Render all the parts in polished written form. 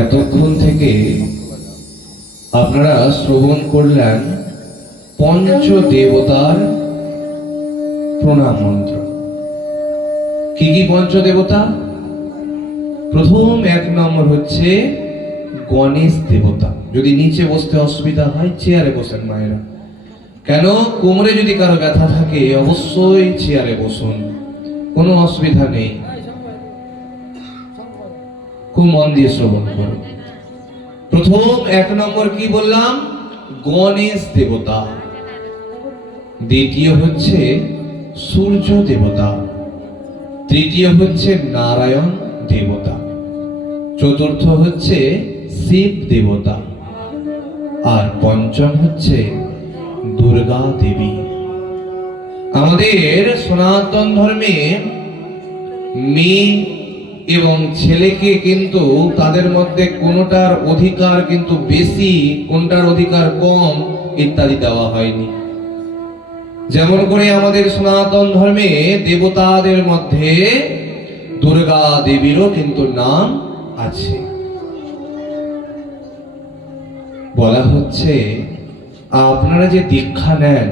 এতক্ষণ থেকে আপনারা শ্রবণ করলেন পঞ্চ দেবতার প্রণাম মন্ত্র। কি কি পঞ্চ দেবতা? প্রথম এক নম্বর হচ্ছে গণেশ দেবতা। যদি নিচে বসতে অসুবিধা হয় চেয়ারে বসেন মায়েরা, কেন কোমরে যদি কারো ব্যথা থাকে অবশ্যই চেয়ারে বসুন, কোনো অসুবিধা নেই। খুব মন দিয়ে শ্রবণ করো। প্রথম 1 নম্বর কি বললাম? গণেশ দেবতা। দ্বিতীয় হচ্ছে সূর্য দেবতা। তৃতীয় হচ্ছে নারায়ণ দেবতা। চতুর্থ হচ্ছে শিব দেবতা। আর পঞ্চম হচ্ছে দুর্গা দেবী। আমাদের সনাতন ধর্মে মেয়ে এবং ছেলেকে কিন্তু তাদের মধ্যে কোনটার অধিকার কিন্তু বেশি, কোনটার অধিকার কম ইত্যাদি দেওয়া হয়নি। যেমন করে আমাদের সনাতন ধর্মে দেবতাদের মধ্যে দুর্গা দেবীরও কিন্তু নাম আছে। বলা হচ্ছে আপনারা যে দীক্ষা নেন,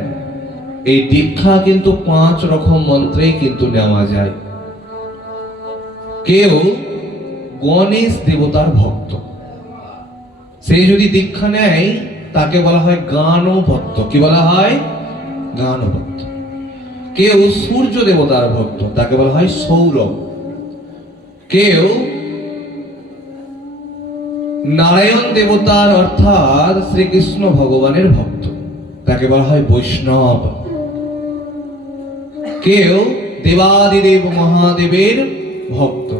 এই দীক্ষা কিন্তু 5 রকম মন্ত্রেই কিন্তু নেওয়া যায়। কেউ গণেশ দেবতার ভক্ত, সে যদি দীক্ষা নেয় তাকে বলা হয় গান ভক্ত। কি বলা হয়? গান ভক্ত। কেউ সূর্য দেবতার ভক্ত, তাকে বলা হয় সৌরভ। কেউ নারায়ণ দেবতার অর্থাৎ শ্রীকৃষ্ণ ভগবানের ভক্ত, তাকে বলা হয় বৈষ্ণব। কেউ দেবাদিদেব মহাদেবের ভক্ত,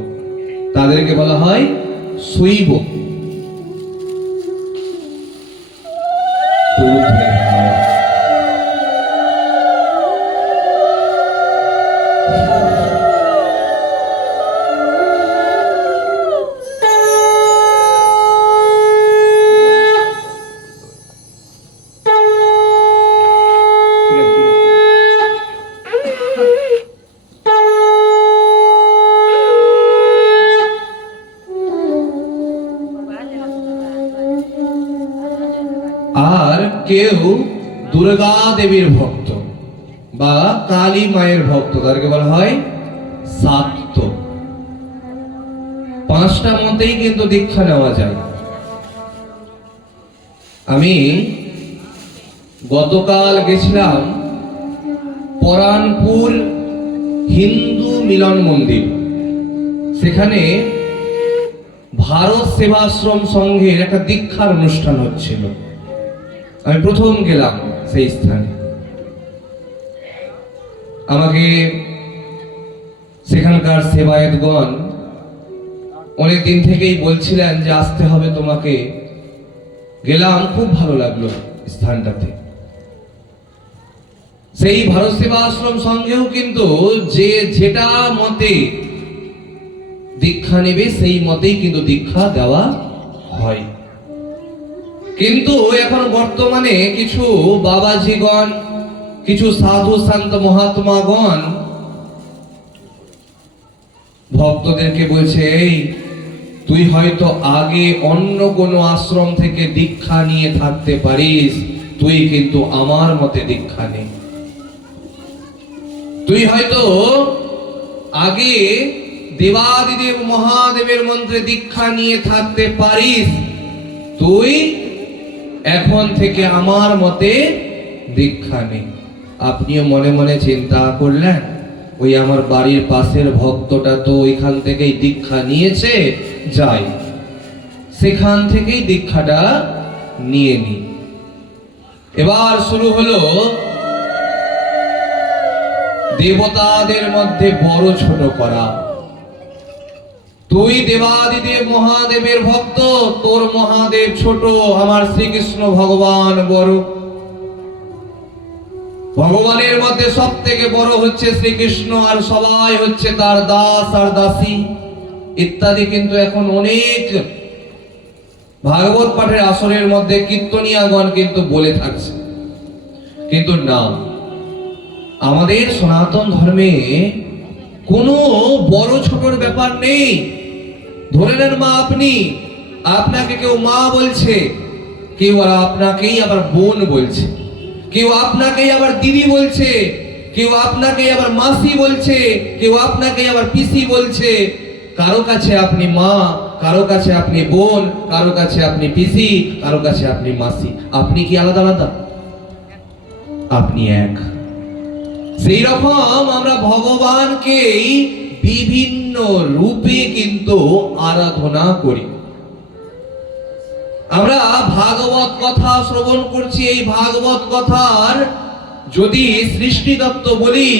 তাদেরকে বলা হয় শৈব। আর কেউ দুর্গা দেবীর ভক্ত বা কালী মায়ের ভক্ত, তাদেরকে বলা হয় শাক্ত। 5টা মতেই কিন্তু দীক্ষা নেওয়া যায়। আমি গতকাল গেছিলাম পরানপুর হিন্দু মিলন মন্দির। সেখানে ভারত সেবাশ্রম সংঘের একটা দীক্ষার অনুষ্ঠান হচ্ছিল। আমি প্রথম গেলাম সেই স্থানে। আমাকে সেখানকার সেবায়েতগণ অনেক দিন থেকেই বলছিলেন যে আসতে হবে তোমাকে। গেলাম, খুব ভালো লাগলো স্থানটাতে। সেই ভারত সেবাশ্রম সংঘেও কিন্তু যে যেটা মতে দীক্ষা নেবে সেই মতেই কিন্তু দীক্ষা দেওয়া হয়। কিন্তু এখন বর্তমানে কিছু বাবাজিগণ, কিছু সাধু সন্ত মহাত্মাগণ ভক্তদেরকে বলছে, এই তুই হয়তো আগে অন্য কোনো আশ্রম থেকে দীক্ষা নিয়ে থাকতে পারিস, তুই কিন্তু আমার মতে দীক্ষা নে। তুই হয়তো আগে দেবাদিদেব মহাদেবের মন্ত্রে দীক্ষা নিয়ে থাকতে পারিস, তুই এখন থেকে আমার মতে দীক্ষা নে। আপনিও মনে মনে চিন্তা করলেন, ওই আমার বাড়ির পাশের ভক্তটা তো ওইখান থেকেই দীক্ষা নিয়েছে, যাই সেখান থেকেই দীক্ষাটা নিয়ে নি। এবার শুরু হলো দেবতাদের মধ্যে বড় ছোট করা। তুই দেবাদিদেব মহাদেবের ভক্ত, তোর মহাদেব ছোট, আমার শ্রীকৃষ্ণ ভগবান বড়। ভগবানের মধ্যে সব থেকে বড় হচ্ছে শ্রীকৃষ্ণ, আর সবাই হচ্ছে তার দাস আর দাসী ইত্যাদি। কিন্তু এখন অনেক ভাগবত পাঠের আসরের মধ্যে কীর্তনিয়াগণ কিন্তু বলে থাকছে, কিন্তু না, আমাদের সনাতন ধর্মে কোনো বড় ছোটর ব্যাপার নেই। ধরে নেন মা, আপনাকে কেউ মা বলছে, কেউ আর আপনাকেই আবার বোন বলছে, কেউ আপনাকেই আবার দিদি বলছে, কেউ আপনাকেই আবার মাসি বলছে, কেউ আপনাকেই আবার পিসি বলছে। কারো কাছে আপনি মা, কারো কাছে আপনি বোন, কারো কাছে আপনি পিসি, কারো কাছে আপনি মাসি। আপনি কি আলাদা আলাদা? আপনি এক। সেই রকম আমরা ভগবানকেই বিভিন্ন রূপে কিন্তু আরাধনা করি। আমরা ভাগবত কথা শ্রবণ করছি। এই ভাগবত কথার যদি সৃষ্টিতত্ত্ব বলি,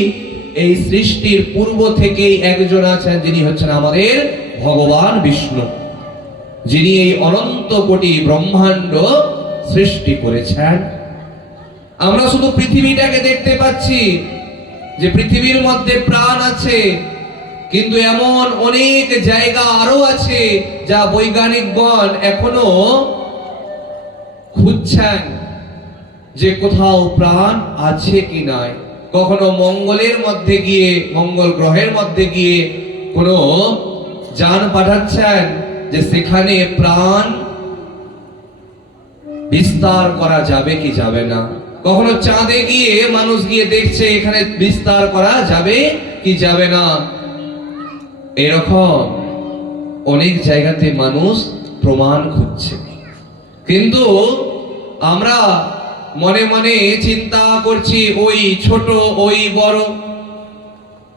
এই সৃষ্টির পূর্ব থেকেই একজন আছেন, যিনি হচ্ছেন আমাদের ভগবান বিষ্ণু, যিনি এই অনন্ত কোটি ব্রহ্মাণ্ড সৃষ্টি করেছেন। আমরা শুধু পৃথিবীটাকে দেখতে পাচ্ছি যে পৃথিবীর মধ্যে প্রাণ আছে, কিন্তু এমন অনেক জায়গা আরো আছে যা বৈজ্ঞানিকগণ এখনো খুঁজছেন যে কোথাও প্রাণ আছে কি নাই। কখনো মঙ্গলের মধ্যে গিয়ে, মঙ্গল গ্রহের মধ্যে গিয়ে কোনো যান পাঠাচ্ছেন যে সেখানে প্রাণ বিস্তার করা যাবে কি যাবে না। কখনো চাঁদে গিয়ে মানুষ গিয়ে দেখছে এখানে বিস্তার করা যাবে কি যাবে না। এরকম অনেক জায়গাতে মানুষ প্রমাণ খুঁজছে, কিন্তু আমরা মনে মনে চিন্তা করছি ওই ছোট ওই বড়।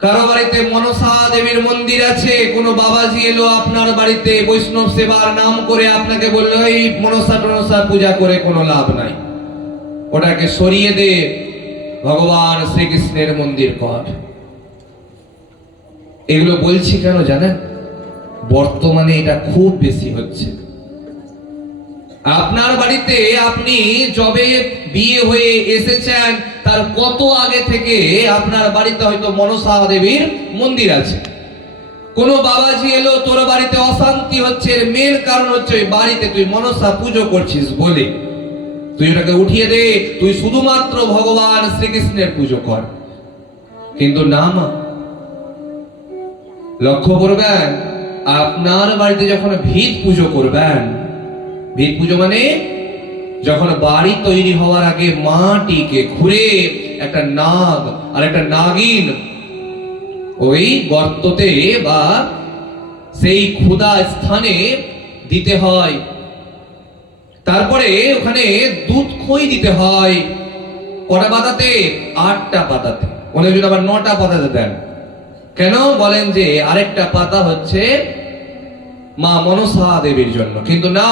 কারো বাড়িতে মনসা দেবীর মন্দির আছে, কোনো বাবাজি এলো আপনার বাড়িতে বৈষ্ণব সেবার নাম করে, আপনাকে বললো এই মনসা টনসা পূজা করে কোনো লাভ নাই, ওটাকে সরিয়ে দে, ভগবান শ্রীকৃষ্ণের মন্দির কর। এগুলো বলছি কেন জানেন? বর্তমানে এটা খুব বেশি হচ্ছে। আপনার বাড়িতে আপনি যবে বিয়ে হয়ে এসেছেন তার কত আগে থেকে আপনার বাড়িতে হয়তো মনসা দেবীর মন্দির আছে। কোনো বাবাজি এলো, তোর বাড়িতে অশান্তি হচ্ছে, এর মেন কারণ হচ্ছে ওই বাড়িতে তুই মনসা পুজো করছিস বলে, তুই ওটাকে উঠিয়ে দে, তুই শুধুমাত্র ভগবান শ্রীকৃষ্ণের পুজো কর। কিন্তু না মা, লক্ষ্য করবেন আপনার বাড়িতে যখন ভিত পুজো করবেন, ভিত পুজো মানে যখন বাড়ি তৈরি হওয়ার আগে মাটিকে খুঁড়ে একটা নাগ আর একটা নাগিন ওই গর্ততে বা সেই ক্ষুধা স্থানে দিতে হয়, তারপরে ওখানে দুধ খই দিতে হয়। কটা পাতাতে? 8টা পাতাতে। অনেকজন আবার 9টা পাতাতে দেন। কেন বলেন? যে আরেকটা পাতা হচ্ছে মা মনসা দেবীর জন্য, কিন্তু না,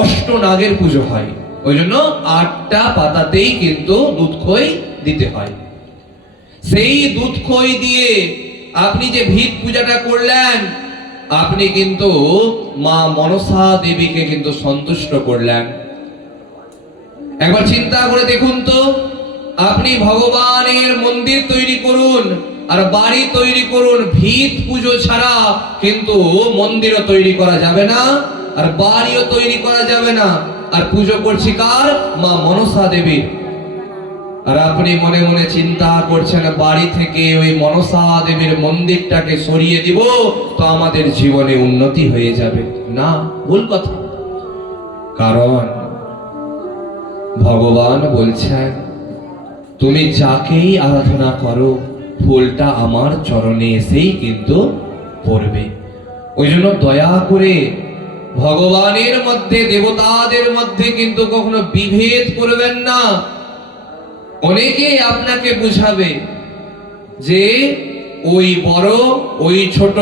অষ্টনাগের পুজো হয়, ওই জন্য 8টা পাতাতেই কিন্তু দুধ খই দিতে হয়। সেই দুধ খই দিয়ে আপনি যে ভিত পূজাটা করলেন, আপনি কিন্তু মা মনসা দেবীকে কিন্তু সন্তুষ্ট করলেন। একবার চিন্তা করে দেখুন তো, আপনি ভগবানের মন্দির তৈরি করুন আর বাড়ি তৈরি করুন, ভিত পুজো ছাড়া কিন্তু মন্দিরও তৈরি করা যাবে না আর বাড়িও তৈরি করা যাবে না। আর পুজো করছি কার? মা মনসা দেবীর। আর আপনি মনে মনে চিন্তা করছেন বাড়ি থেকে ওই মনসা দেবীর মন্দিরটাকে সরিয়ে দিব তো আমাদের জীবনে উন্নতি হয়ে যাবে। না, ভুল কথা। কারণ ভগবান বলছেন তুমি যাকেই আরাধনা করো ফুলটা আমার চরণে এসেই কিন্তু পড়বে। ওই জন্য দয়া করে ভগবানের মধ্যে, দেবতাদের মধ্যে কিন্তু কখনো বিভেদ করবেন না। অনেকেই আপনাকে বুঝাবে যে ওই বড় ওই ছোট।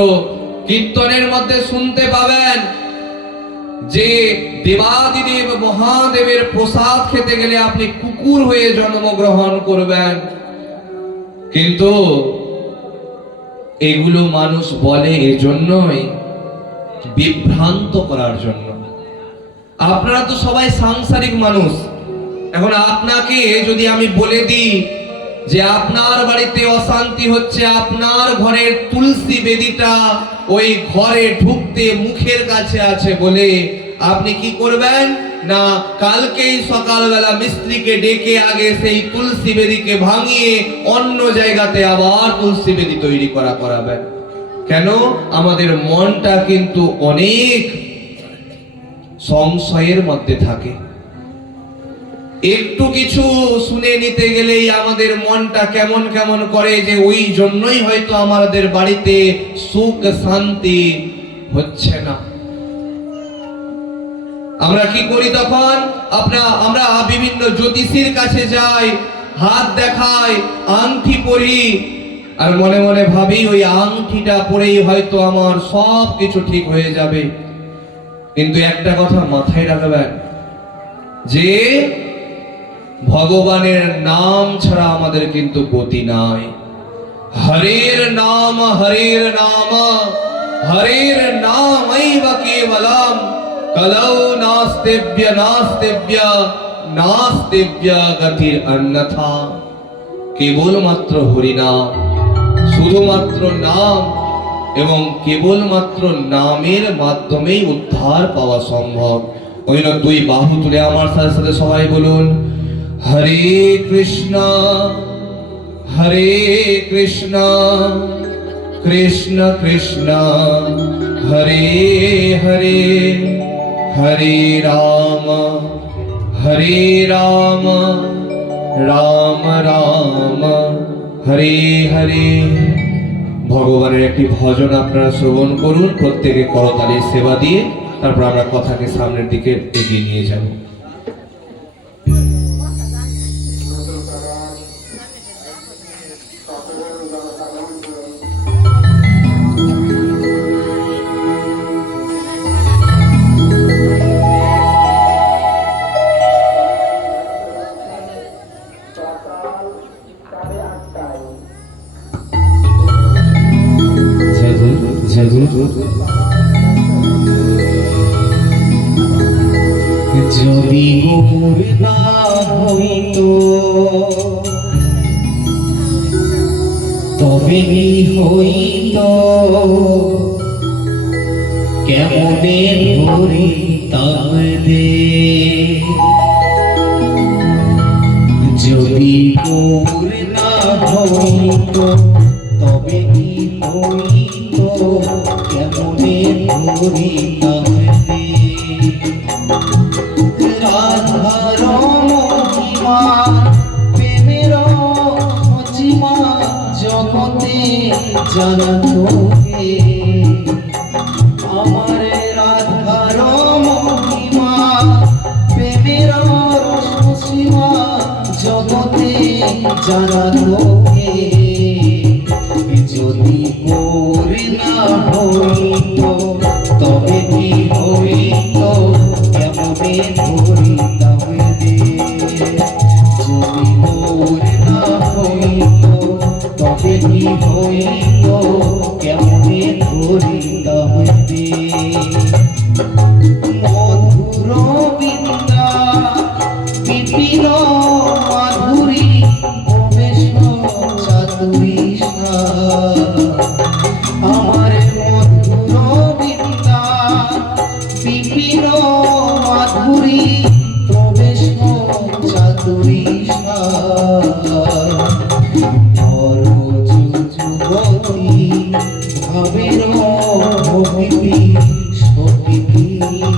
কীর্তনের মধ্যে শুনতে পাবেন যে দেবাদিদেব মহাদেবের প্রসাদ খেতে গেলে আপনি কুকুর হয়ে জন্মগ্রহণ করবেন। কিন্তু এগুলো মানুষ বলে এজন্যই, বিভ্রান্ত করার জন্য। আপনারা তো সবাই সাংসারিক মানুষ। এখন আপনাকে যদি আমি বলে দিই যে আপনার বাড়িতে অশান্তি হচ্ছে, আপনার ঘরের তুলসী বেদিটা ওই ঘরে ঢুকতে মুখের কাছে আছে বলে, আপনি কি করবেন? না, কালকেই সকালবেলা মিস্ত্রিকে ডেকে আগে সেই তুলসী বেদিকে ভাঙিয়ে অন্য জায়গাতে আবার তুলসী বেদি তৈরি করাবেন। কেন? আমাদের মনটা কিন্তু অনেক সংশয়ের মধ্যে থাকে। একটু কিছু শুনে নিতে গেলেই আমাদের মনটা কেমন কেমন করে, যে ওই জন্যই হয়তো আমাদের বাড়িতে সুখ শান্তি হচ্ছে না। আমরা কি করি তখন? আমরা বিভিন্ন জ্যোতিষীর কাছে যাই, হাত দেখাই, আংটি পরি, আর মনে মনে ভাবি ওই আংটিটা পরেই হয়তো আমার সব কিছু ঠিক হয়ে যাবে। কিন্তু একটা কথা মাথায় রাখবেন যে ভগবানের নাম ছাড়া আমাদের কিন্তু গতি নাই। হরের নাম হরের নাম হরের নামৈব কেবলম কলৌ নাস্তেব্য নাস্তেব্য নাস্তেব্য গতির অন্যথা। কেবলমাত্র হরিনাম, শুধুমাত্র নাম এবং কেবলমাত্র নামের মাধ্যমেই উদ্ধার পাওয়া সম্ভব। ওই জন্য দুই বাহু তুলে আমার সাথে সাথে সবাই বলুন, হরে কৃষ্ণ কৃষ্ণ কৃষ্ণ হরে হরে হরে রাম রাম রাম হরে হরে। ভগবানের একটি ভজন আপনারা শ্রবণ করুন, প্রত্যেকে করতালির সেবা দিয়ে, তারপর আমরা কথাকে সামনের দিকে এগিয়ে নিয়ে যাব। যদি গৌর না হইত তবে কি হইত, কেমনে ধরিতাম দে। যদি গৌর না হইত তবে কি হইত, কেমনে ধরিতাম দে। রাধার মহিমা প্রেমের সীমা জগতে জানাতো কে। আমার রাধার মহিমা প্রেমের সীমা জগতে জানাতো কে। যদি করে না হইত তবে কি হইত, কেমনে ধরিতাম দে। যদি করে না হইত তবে কি হইত, কেমনে ধরিতাম দে। মধুর বিদ্যা বিপিন মাধুরী প্রবেশ চাতুরী। আমার মধুর বিদ্যা বিপিন মাধুরী প্রবেশ চাতুরী। যুবতী ভাবের ভক্তি সতী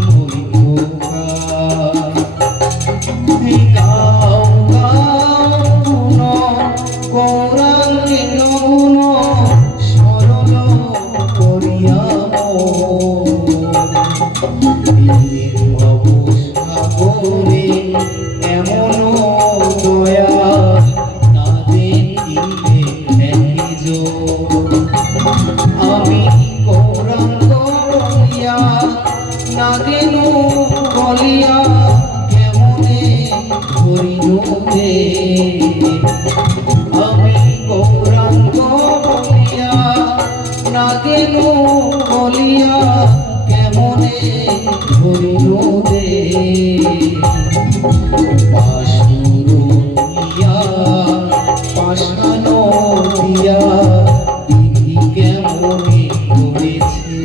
হইত। গাও গাও গুণ গৌরাঙ্গের গুণ সরল করিয়া সাগরে এমন দয়া না দেখিলে দেখিজ। আমি গৌরাঙ্গ বলিয়া না গেল বলিয়া কেমনে ধরিল দে। আমি গৌরাঙ্গ বলিয়া না গেল বলিয়া কেমনে ধরিল দে। পাশুর দিয়া পাশান দিয়া বিধি কেমনে করেছে।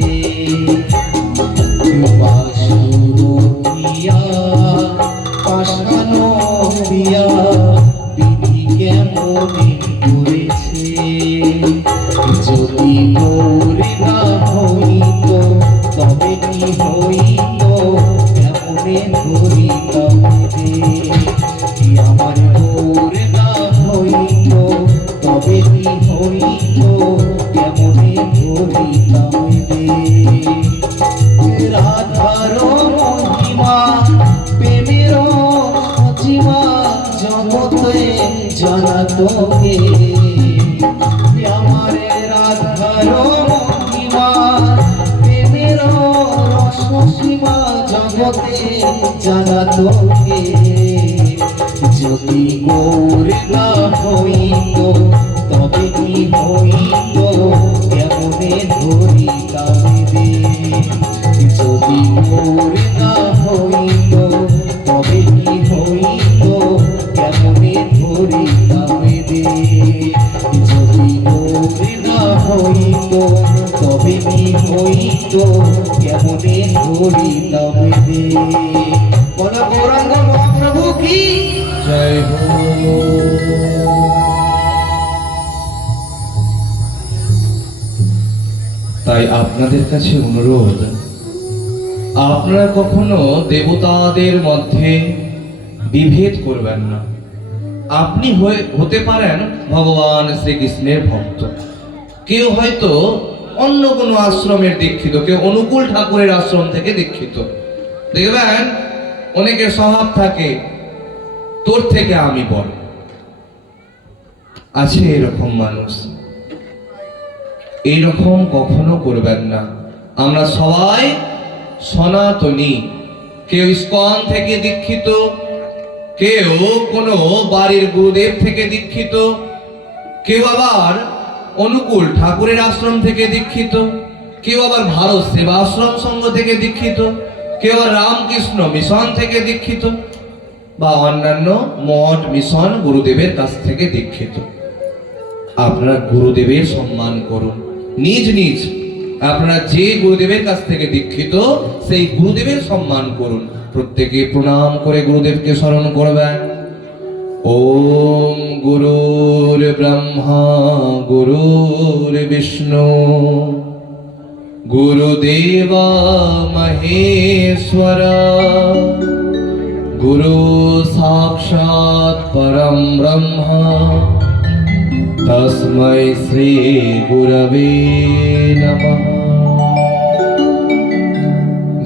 পাশুর দিয়া পাশান দিয়া বিধি কেমনে করেছে। যদি গৌরে না হইত তবে কি হইত, কেমনে ধরিতাম দে। আমার গৌরে না হইত তবে কি হইত, কেমনে ধরিতাম দে। রাধার মহিমা প্রেমের সীমা জগতে জানাতো কে। মহিমা জগতে জানা তোকে, যদি গৌর না হইত তবে কি হইত, কেমনে ধরিতাম দে। যদি গৌর না হইত তবে কি হইত, কেমনে ধরিতাম দে। যদি গৌর না হইত তবে কি হইত, কেমনে ধরিতাম দে। বলো গৌরাঙ্গ মহাপ্রভু কি জয় হো। তাই আপনাদের কাছে অনুরোধ, আপনারা কখনো দেবতাদের মধ্যে বিভেদ করবেন না। আপনি হতে পারেন ভগবান শ্রীকৃষ্ণের ভক্ত, কেউ হয়তো অন্য কোনো আশ্রমের দীক্ষিত, কেউ অনুকূল ঠাকুরের আশ্রম থেকে দীক্ষিত। দেখবেন অনেকের স্বভাব থাকে তোর থেকে আমি বড়, আছে এরকম মানুষ। এইরকম কখনো করবেন না। আমরা সবাই সনাতনী, কেউ ইস্কন থেকে দীক্ষিত, কেউ কোনো বাড়ির গুরুদেব থেকে দীক্ষিত, কেউ আবার অনুকূল ঠাকুরের আশ্রম থেকে দীক্ষিত, কেউ আবার ভারত সেবা আশ্রম সংঘ থেকে দীক্ষিত, কেউ আবার রামকৃষ্ণ মিশন থেকে দীক্ষিত, বা অন্যান্য মঠ মিশন গুরুদেবের কাছ থেকে দীক্ষিত। আপনারা গুরুদেবের সম্মান করুন, নিজ নিজ আপনারা যে গুরুদেবের কাছ থেকে দীক্ষিত সেই গুরুদেবের সম্মান করুন। প্রত্যেকে প্রণাম করে গুরুদেবকে স্মরণ করবেন। ওম গুরুর ব্রহ্মা গুরুর বিষ্ণু গুরুদেবা মহেশ্বরা গুরু সাক্ষাৎ পরম ব্রহ্মা তস্मै শ্রী গুরবে নমঃ।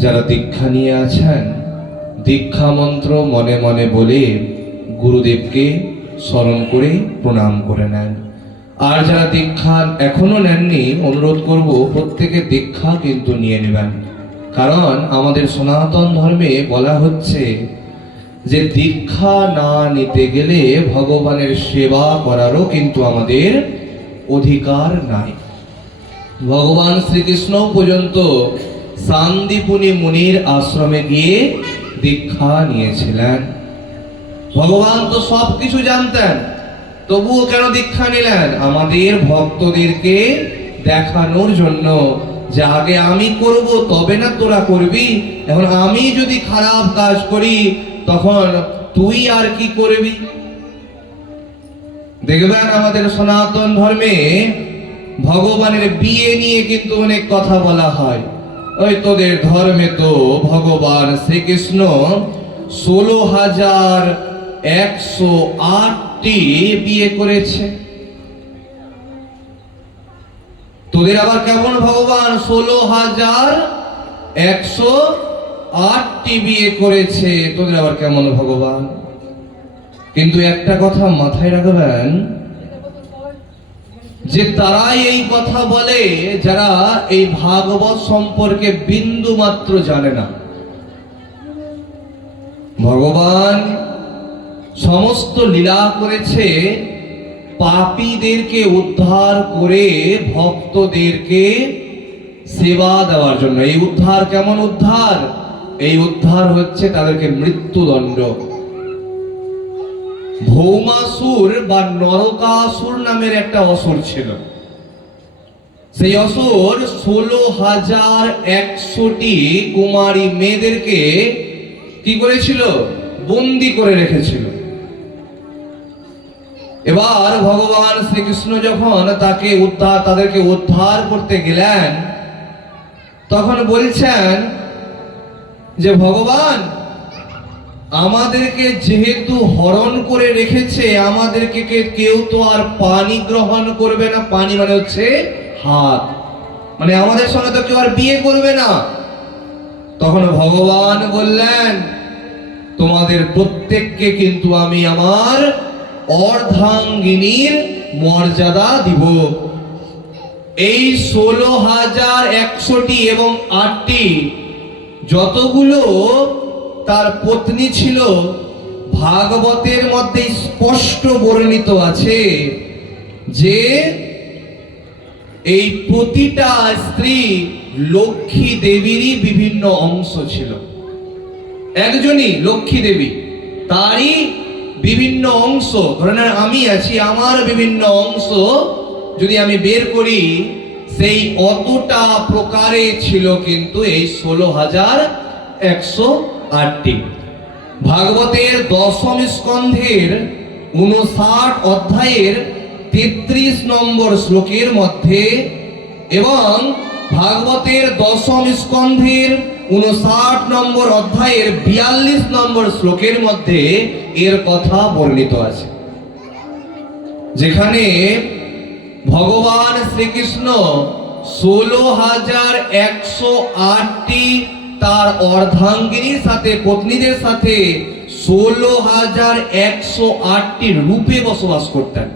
যারা দীক্ষা নিয়ে আছেন, দীক্ষা মন্ত্র মনে মনে বলে গুরুদেবকে স্মরণ করে প্রণাম করে নেন। আর যারা দীক্ষা এখনো নেননি, অনুরোধ করব প্রত্যেকে দীক্ষা কিন্তু নিয়ে নেবেন। কারণ আমাদের সনাতন ধর্মে বলা হচ্ছে যে দীক্ষা না নিতে গেলে ভগবানের সেবা করারও কিন্তু আমাদের অধিকার নাই। ভগবান শ্রীকৃষ্ণ পর্যন্ত সান্দিপুনি মুনির আশ্রমে গিয়ে দীক্ষা নিয়েছিলেন। ভগবান তো সবকিছু জানতেন, তবুও কেন দীক্ষা নিলেন? আমাদের ভক্তদেরকে দেখানোর জন্য যে আগে আমি করব তবে না তোরা করবি। এখন আমি যদি খারাপ কাজ করি তখন তুই আর কি করবি? দেখবেন আমাদের সনাতন ধর্মে ভগবানের বিয়ে নিয়ে কিন্তু অনেক কথা বলা হয়। ওই তোদের ধর্মে তো ভগবান শ্রীকৃষ্ণ 16,108টি বিয়ে করেছে। তোদের আবার কেমন ভগবান 16,108টি বিয়ে করেছে? তোদের আবার কেমন ভগবান? কিন্তু একটা কথা মাথায় রাখবেন যে তারাই এই কথা বলে যারা এই ভাগবত সম্পর্কে বিন্দু মাত্র জানে না। ভগবান সমস্ত লীলা করেছে পাপীদেরকে উদ্ধার করে ভক্তদেরকে সেবা দেওয়ার জন্য। এই উদ্ধার কেমন উদ্ধার? এই উদ্ধার হচ্ছে তাদেরকে মৃত্যুদণ্ড। ভৌমাসুর বা নরকাসুর নামের একটা অসুর ছিল। সেই অসুর 16,100টি কুমারী মেয়েদেরকে কি করেছিল? বন্দী করে রেখেছিল। এবার ভগবান শ্রীকৃষ্ণ যখন তাদেরকে উদ্ধার করতে গেলেন, তখন বলছেন যে ভগবান আমাদেরকে যেহেতু হরণ করে রেখেছে, আমাদেরকে কেউ তো আর পানি গ্রহণ করবে না। পানি মানে হচ্ছে হাত, মানে আমাদের সঙ্গে তো কেউ আর বিয়ে করবে না। তখন ভগবান বললেন তোমাদের প্রত্যেককে কিন্তু আমি আমার অর্ধাঙ্গিনীর মর্যাদা দিব। এই 16,100টি এবং 8টি যতগুলো তার পত্নী ছিল ভাগবতের মধ্যে স্পষ্ট বর্ণিত আছে যে এই প্রতিটা স্ত্রী লক্ষ্মী দেবীরই বিভিন্ন অংশ ছিল। একজনই লক্ষ্মী দেবী, তারই বিভিন্ন অংশ, ধরে নেন আমি আছি, আমার বিভিন্ন অংশ যদি আমি বের করি, সেই অতটা প্রকারে ছিল কিন্তু এই 16,108টি। ভাগবতের দশম স্কন্ধের 59 অধ্যায়ের 33 নম্বর শ্লোকের মধ্যে এবং ভাগবতের দশম স্কন্ধের 59 নম্বর অধ্যায়ের 42 নম্বর শ্লোকের মধ্যে এর কথা বর্ণিত আছে, যেখানে ভগবান শ্রীকৃষ্ণ 16,108টি তার অর্ধাঙ্গিনীর সাথে, পত্নীদের সাথে 16,108টি রূপে বসবাস করতেন।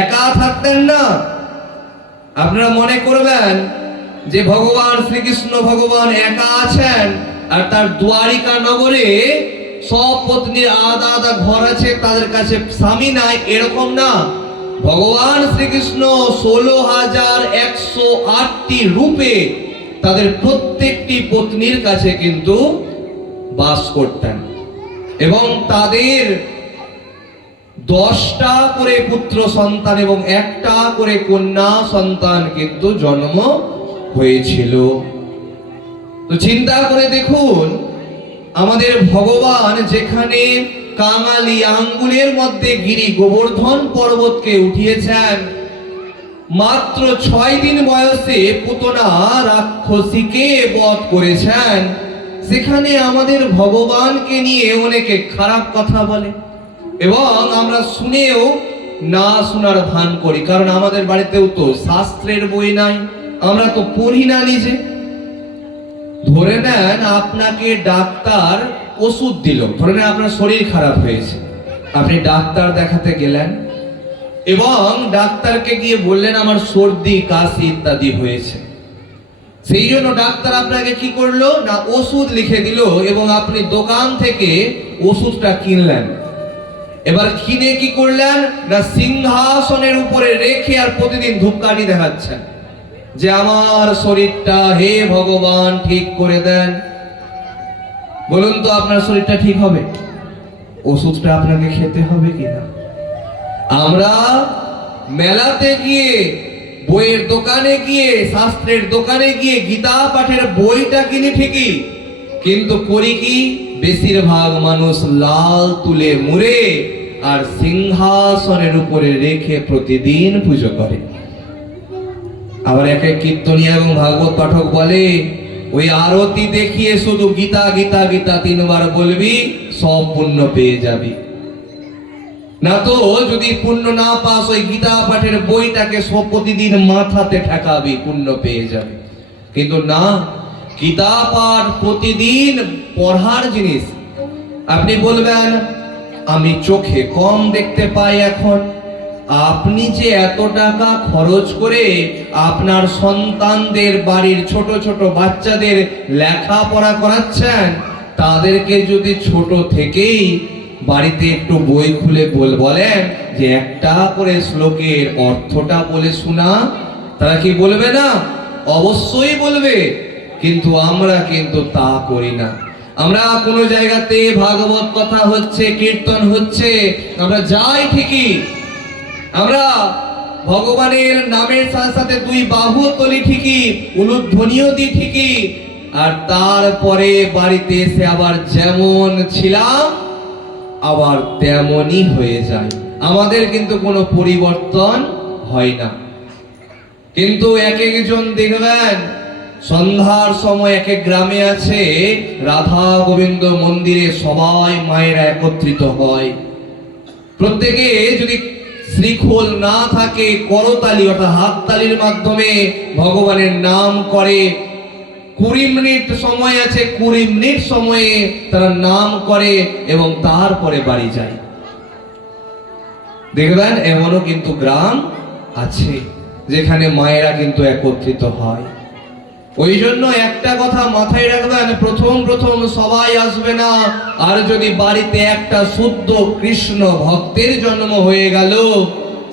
একা থাকতেন না। আপনারা মনে করবেন যে ভগবান শ্রীকৃষ্ণ ভগবান একা আছেন আর তার দ্বারিকা নগরে সব পত্নীর আলাদা আলাদা ঘর আছে, তাদের কাছে স্বামী নাই, এরকম না। ভগবান শ্রীকৃষ্ণ 16,108টি রূপে তাদের প্রত্যেকটি পত্নীর কাছে কিন্তু বাস করতেন এবং তাদের 10টা করে পুত্র সন্তান এবং 1টা করে কন্যা সন্তান কিন্তু জন্ম হয়েছিল। তো চিন্তা করে দেখুন, আমাদের ভগবান যেখানে কাঙালি আঙ্গুলের মধ্যে গিরি গোবর্ধন পর্বতকে উঠিয়েছেন, মাত্র 6 দিন বয়সে পুতনা রাক্ষসীকে বধ করেছেন, সেখানে আমাদের ভগবানকে নিয়ে অনেকে খারাপ কথা বলে এবং আমরা শুনেও না শোনার ভান করি, কারণ আমাদের বাড়িতেও তো শাস্ত্রের বই নাই, আমরা তো পড়ি না নিজে। ধরে নেন আপনাকে ডাক্তার ওষুধ দিল, ধরে নেন আপনার শরীর খারাপ হয়েছে, আপনি ডাক্তার দেখাতে গেলেন এবং ডাক্তারকে গিয়ে বললেন আমার সর্দি কাশি ইত্যাদি হয়েছে। সেই জন্য ডাক্তার আপনাকে কি করলো না ওষুধ লিখে দিল এবং আপনি দোকান থেকে ওষুধটা কিনলেন। এবার কিনে কি করলেন না সিংহাসনের উপরে রেখে আর প্রতিদিন ধূপকাঠি দেখাচ্ছেন যে আমার শরীরটা হে ভগবান ঠিক করে দেন। বলুন তো আপনার শরীরটা ঠিক হবে? ওষুধটা আপনাকে খেতে হবে কিনা? আমরা মেলাতে গিয়ে, বইয়ের দোকানে গিয়ে, শাস্ত্রের দোকানে গিয়ে গীতা পাঠের বইটা কিনি ঠিকই, কিন্তু করি কি বেশিরভাগ মানুষ লাল তুলে মুড়ে আর সিংহাসনের উপরে রেখে প্রতিদিন পুজো করে। আবার এক এক কীর্তনিয়া এবং ভাগবত পাঠক বলে ওই আরতি দেখিয়ে শুধু গীতা গীতা গীতা 3 বার বলবি সব পুণ্য পেয়ে যাবি, না তো যদি পুণ্য না পাস ওই গীতা পাঠের বইটাকে সব প্রতিদিন মাথাতে ঠেকাবি, পুণ্য পেয়ে যাবে। কিন্তু না, গীতা পাঠ প্রতিদিন পড়ার জিনিস। আপনি বলবেন আমি চোখে কম দেখতে পাই এখন, আপনি যে এত টাকা খরচ করে আপনার সন্তানদের, বাড়ির ছোট ছোট বাচ্চাদের লেখাপড়া করাচ্ছেন, তাদেরকে যদি ছোট থেকেই বাড়িতে একটু বই খুলে বলেন যে একটা করে শ্লোকের অর্থটা বলে শোনা, তারা কি বলবে না? অবশ্যই বলবে। কিন্তু আমরা কিন্তু তা করি না। আমরা কোনো জায়গাতে ভাগবত কথা হচ্ছে, কীর্তন হচ্ছে, আমরা যাই ঠিকই, আমরা ভগবানের নামের সাথে সাথে 2 বাহু তলি ঠিকই, উলুধ্বনিও দিই ঠিকই, আর তারপরে বাড়িতে এসে আবার যেমন ছিলাম আবার তেমনই হয়ে যায়। আমাদের কিন্তু কোনো পরিবর্তন হয় না। কিন্তু এক একজন দেখবেন সন্ধ্যার সময় এক এক গ্রামে আছে রাধা গোবিন্দ মন্দিরে সবাই মায়েরা একত্রিত হয়। প্রত্যেকে যদি শ্রীখোল না থাকে, করতালি অর্থাৎ হাততালির মাধ্যমে ভগবানের নাম করে। 20 মিনিট সময় আছে, 20 মিনিট সময়ে তারা নাম করে এবং তারপরে বাড়ি যায়। দেখবেন এমনও কিন্তু গ্রাম আছে যেখানে মায়েরা কিন্তু একত্রিত হয়। ওই জন্য একটা কথা মাথায় রাখবেন, প্রথম প্রথম সবাই আসবে না। আর যদি বাড়িতে একটা শুদ্ধ কৃষ্ণ ভক্তের জন্ম হয়ে গেল,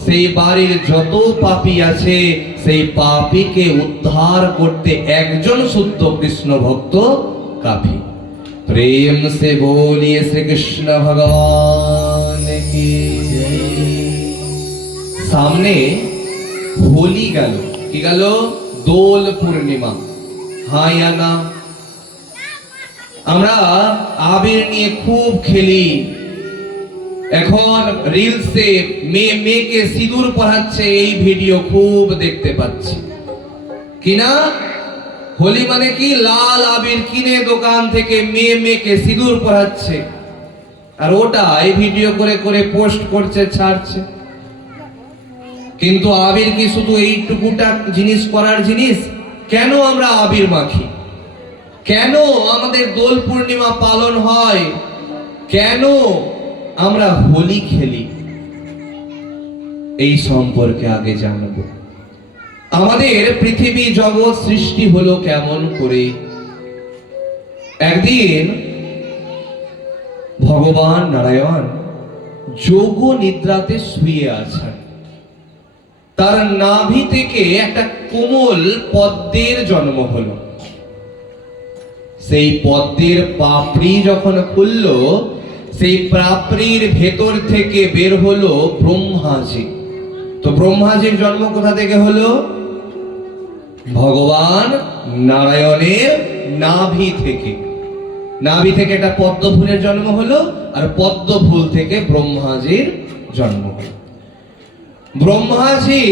সেই বাড়ির যত পাপী আছে সেই পাপীকে উদ্ধার করতে একজন শুদ্ধ কৃষ্ণ ভক্ত কাফি। প্রেম সে বলিয়ে শ্রীকৃষ্ণ ভগবান কি জয়। সামনে হোলি গেল, কি গেল? দোল পূর্ণিমা। হাই আনা, আমরা আবির নিয়ে খুব খেলি। এখন রিলসে মেয়েকে সিঁদুর পরাচ্ছে, এই ভিডিও খুব দেখতে পাচ্ছি কিনা। হোলি মানে কি? লাল আবির কিনে দোকান থেকে মেয়েকে সিঁদুর পরাচ্ছে, আর ওটা এই ভিডিও করে করে পোস্ট করছে, ছাড়ছে। কিন্তু আবির কি শুধু এইটুকুটা জিনিস করার জিনিস? কেন আমরা আবির মাখি? কেন আমাদের দোল পূর্ণিমা পালন হয়? কেন আমরা হোলি খেলি? এই সম্পর্কে আগে জানব। আমাদের পৃথিবী জগৎ সৃষ্টি হলো কেমন করে? একদিন ভগবান নারায়ণ যোগ নিদ্রাতে শুয়ে আছেন। তার নাভি থেকে একটা কোমল পদ্মের জন্ম হলো। সেই পদ্মের পাপড়ি যখন খুলল, সেই পাপড়ির ভেতর থেকে বের হলো ব্রহ্মাজি। তো ব্রহ্মাজির জন্ম কোথা থেকে হলো? ভগবান নারায়ণের নাভি থেকে। নাভি থেকে একটা পদ্ম ফুলের জন্ম হলো, আর পদ্ম ফুল থেকে ব্রহ্মাজির জন্ম হলো। ব্রহ্মাজি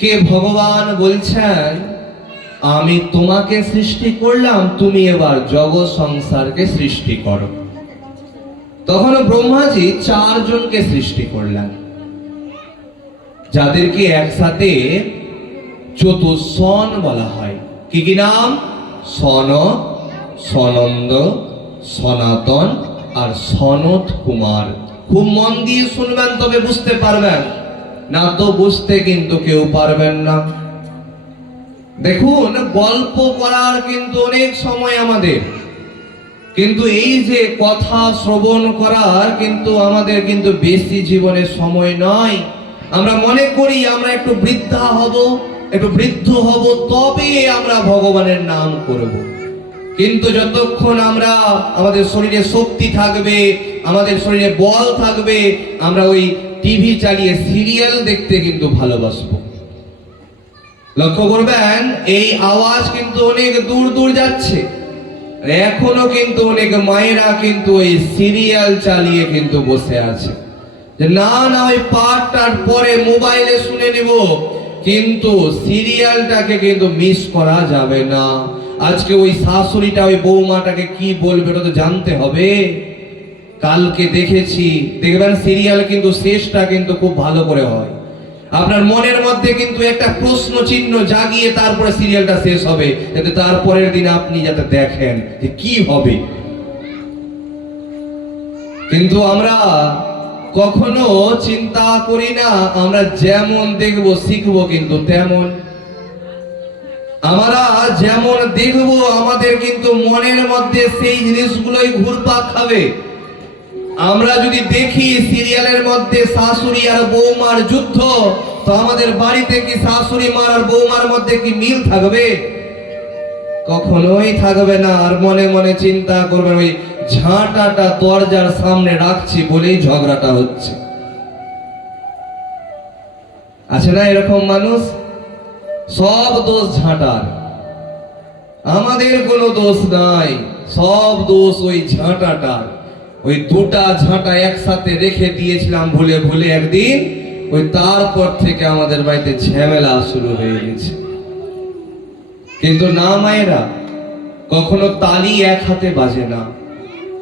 কে ভগবান বলছেন, আমি তোমাকে সৃষ্টি করলাম, তুমি এবার জগৎ সংসারকে সৃষ্টি করো। তখন ব্রহ্মাজি 4 জনকে সৃষ্টি করলেন, যাদেরকে একসাথে চতুষ্ষণ বলা হয়। কি কি নাম? সন, সনন্দ, সনাতন আর সনত কুমার। খুব মন দিয়ে শুনবেন, তবে বুঝতে পারবেন, না তো বুঝতে কিন্তু কেউ পারবেন না। দেখুন, গল্প করার কিন্তু অনেক সময় আমাদের, কিন্তু এই যে কথা শ্রবণ করার কিন্তু আমাদের কিন্তু বেশি জীবনে সময় নয়। আমরা মনে করি আমরা একটু বৃদ্ধা হব, একটু বৃদ্ধ হব, তবে আমরা ভগবানের নাম করব। কিন্তু যতক্ষণ আমরা আমাদের শরীরে শক্তি থাকবে, আমাদের শরীরে বল থাকবে, আমরা ওই টিভি চালিয়ে সিরিয়াল দেখতে কিন্তু ভালোবাসবো। লক্ষ্য করবেন, এই আওয়াজ কিন্তু অনেক দূর দূর যাচ্ছে। এখনো কিন্তু অনেক মায়েরা কিন্তু ওই সিরিয়াল চালিয়ে কিন্তু বসে আছে, যে না না ওই পাঠটার পরে মোবাইলে শুনে নিব, কিন্তু সিরিয়ালটাকে কিন্তু মিস করা যাবে না। আজকে ওই শাশুড়িটা ওই বৌমাটাকে কি বলবে ওটা তো জানতে হবে। কালকে দেখেছি, দেখবেন সিরিয়াল কিন্তু শেষটা কিন্তু খুব ভালো করে হয়। আপনার মনের মধ্যে কিন্তু একটা প্রশ্ন চিহ্ন জাগিয়ে তারপরে সিরিয়ালটা শেষ হবে, যাতে তারপরের দিন আপনি যাতে দেখেন যে কি হবে। কিন্তু আমরা কখনো চিন্তা করি না, আমরা যেমন দেখবো শিখবো কিন্তু তেমন। আমরা যেমন দেখবো আমাদের কিন্তু মনের মধ্যে সেই জিনিসগুলোই ঘুরপাক খাবে। আমরা যদি দেখি সিরিয়ালের মধ্যে শাশুড়ি আর বৌমার যুদ্ধ, তো আমাদের বাড়িতে কি শাশুড়ি মার আর বৌমার মধ্যে কি মিল থাকবে? কখনোই থাকবে না। আর মনে মনে চিন্তা করবেন, ওই ঝাঁটাটা দরজার সামনে রাখছি বলেই ঝগড়াটা হচ্ছে। আছে না এরকম মানুষ? সব দোষ ঝাঁটার, আমাদের কোনো দোষ নাই, সব দোষ ওই ঝাঁটাটার। ওই দুটা ঝাঁটা একসাথে রেখে দিয়েছিলাম ভুলে ভুলে একদিন, ওই তারপর থেকে আমাদের বাড়িতে ঝামেলা শুরু হয়ে গেছে। কিন্তু না মায়েরা, কখনো তালি এক হাতে বাজে না।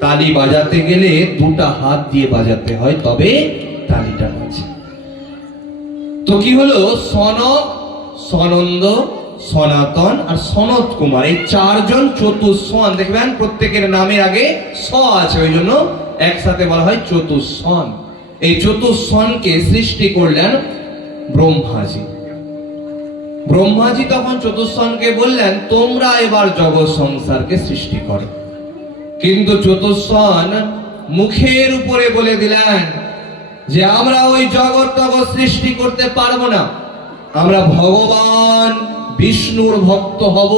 তালি বাজাতে গেলে দুটা হাত দিয়ে বাজাতে হয়, তবে তালিটা বাজে। তো কি হলো? সনক, সনন্দ, সনাতন আর সনত কুমার, এই 4 জন চতুষ্ষণ। দেখবেন প্রত্যেকের নামের আগে স আছে, ওই জন্য একসাথে বলা হয় চতুষ্ষণ। এই চতুষ্ষণকে সৃষ্টি করলেন ব্রহ্মাজি। ব্রহ্মাজি তখন চতুষ্ষণকে বললেন, তোমরা এবার জগৎ সংসারকে সৃষ্টি করো। কিন্তু চতুষ্ষণ মুখের উপরে বলে দিলেন যে আমরা ওই জগৎ টগৎ সৃষ্টি করতে পারবো না, আমরা ভগবান বিষ্ণুর ভক্ত হব,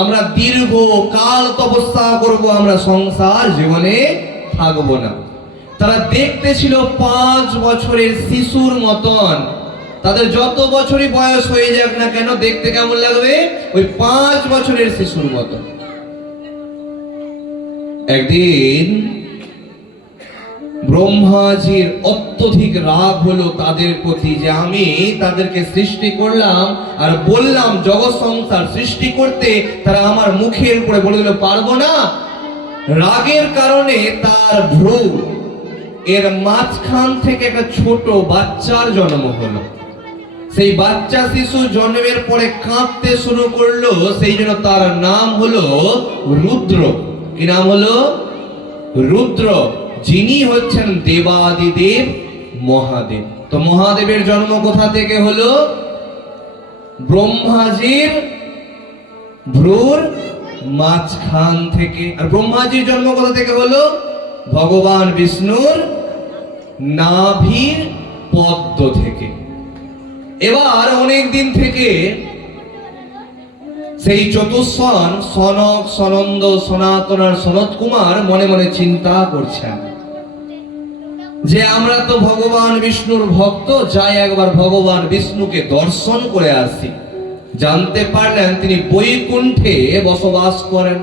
আমরা দীর্ঘ কাল তপস্যা করব, আমরা সংসার জীবনে থাকবো না। তারা দেখতে ছিল 5 বছরের শিশুর মতন, তাদের যত বছরই বয়স হয়ে যাক না কেন দেখতে কেমন লাগবে? ওই 5 বছরের শিশুর মতন। একদিন ব্রহ্মাজির অত্যধিক রাগ হলো তাদের প্রতি যে আমি তাদেরকে সৃষ্টি করলাম আর বললাম জগৎ সংসার সৃষ্টি করতে, তারা আমার মুখের উপরে বলে দিল পারবো না। রাগের কারণে তার ভ্রু এর মাঝখান থেকে একটা ছোট বাচ্চার জন্ম হলো। সেই বাচ্চা শিশু জন্মের পরে কাঁদতে শুরু করলো, সেই জন্য তার নাম হলো রুদ্র। কি নাম হলো? রুদ্র, যিনি হচ্ছেন দেবাদিদেব মহাদেব। তো মহাদেবের জন্ম কোথা থেকে হলো? ব্রহ্মাজির ভ্রুর মাঝখান থেকে। আর ব্রহ্মাজির জন্ম কোথা থেকে হলো? ভগবান বিষ্ণুর নাভির পদ্ম থেকে। এবার অনেক দিন থেকে সেই চতুষ্ষণ সনক, সনন্দ, সনাতন আর সনত কুমার মনে মনে চিন্তা করছেন যে আমরা তো ভগবান বিষ্ণুর ভক্ত, যাই একবার ভগবান বিষ্ণুকে দর্শন করে আসি। জানতে পারলেন তিনি বৈকুণ্ঠে বসবাস করেন।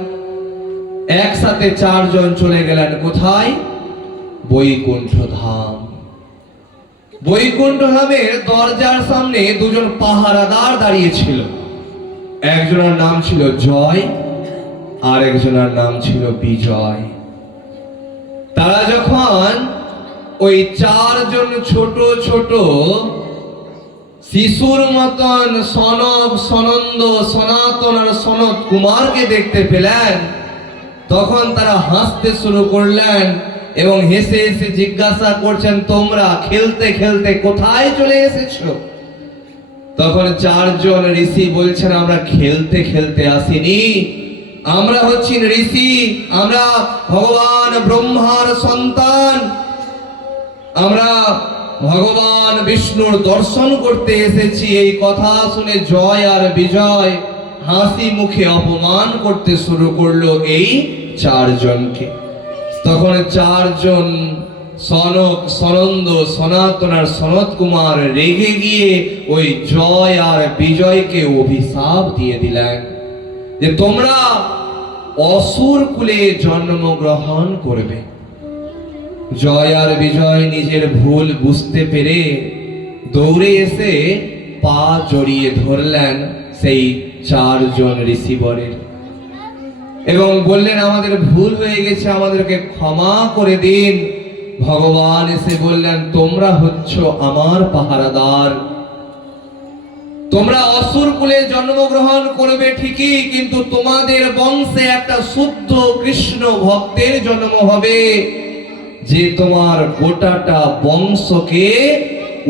একসাথে 4 জন চলে গেলেন কোথায়? বৈকুণ্ঠ ধাম। বৈকুণ্ঠ ধামের দরজার সামনে 2 জন পাহারাদার দাঁড়িয়ে ছিল। একজনের নাম ছিল জয় আর একজনের নাম ছিল বিজয়। তারা যখন ওই 4 জন ছোট ছোট শিশুর মতন সনক, সনন্দ, সনাতন আর সনত কুমারকে দেখতে পেলেন, তখন তারা হাসতে শুরু করলেন এবং হেসে হেসে জিজ্ঞাসা করছেন, তোমরা খেলতে খেলতে কোথায় চলে এসেছো? তখন 4 জন ঋষি বলছেন, আমরা খেলতে খেলতে আসিনি, আমরা হচ্ছি ঋষি, আমরা ভগবান ব্রহ্মার সন্তান, আমরা ভগবান বিষ্ণুর দর্শন করতে এসেছি। এই কথা শুনে জয় আর বিজয় হাসি মুখে অপমান করতে শুরু করলো এই 4 জনকে। তখন 4 জন সনক, সনন্দ, সনাতন আর সনত কুমার রেগে গিয়ে ওই জয় আর বিজয়কে অভিশাপ দিয়ে দিলেন যে তোমরা অসুর কুলে জন্মগ্রহণ করবে। জয় আর বিজয় নিজের ভুল বুঝতে পেরে দৌড়ে এসে পা জড়িয়ে ধরলেন সেই 4 জন ঋষিবরের এবং বললেন, আমাদের ভুল হয়ে গেছে, আমাদেরকে ক্ষমা করে দিন। ভগবান এসে বললেন, তোমরা হচ্ছ আমার পাহারাদার, তোমরা অসুর কুলে জন্মগ্রহণ করবে ঠিকই, কিন্তু তোমাদের বংশে একটা শুদ্ধ কৃষ্ণ ভক্তের জন্ম হবে যে তোমার গোটাটা বংশকে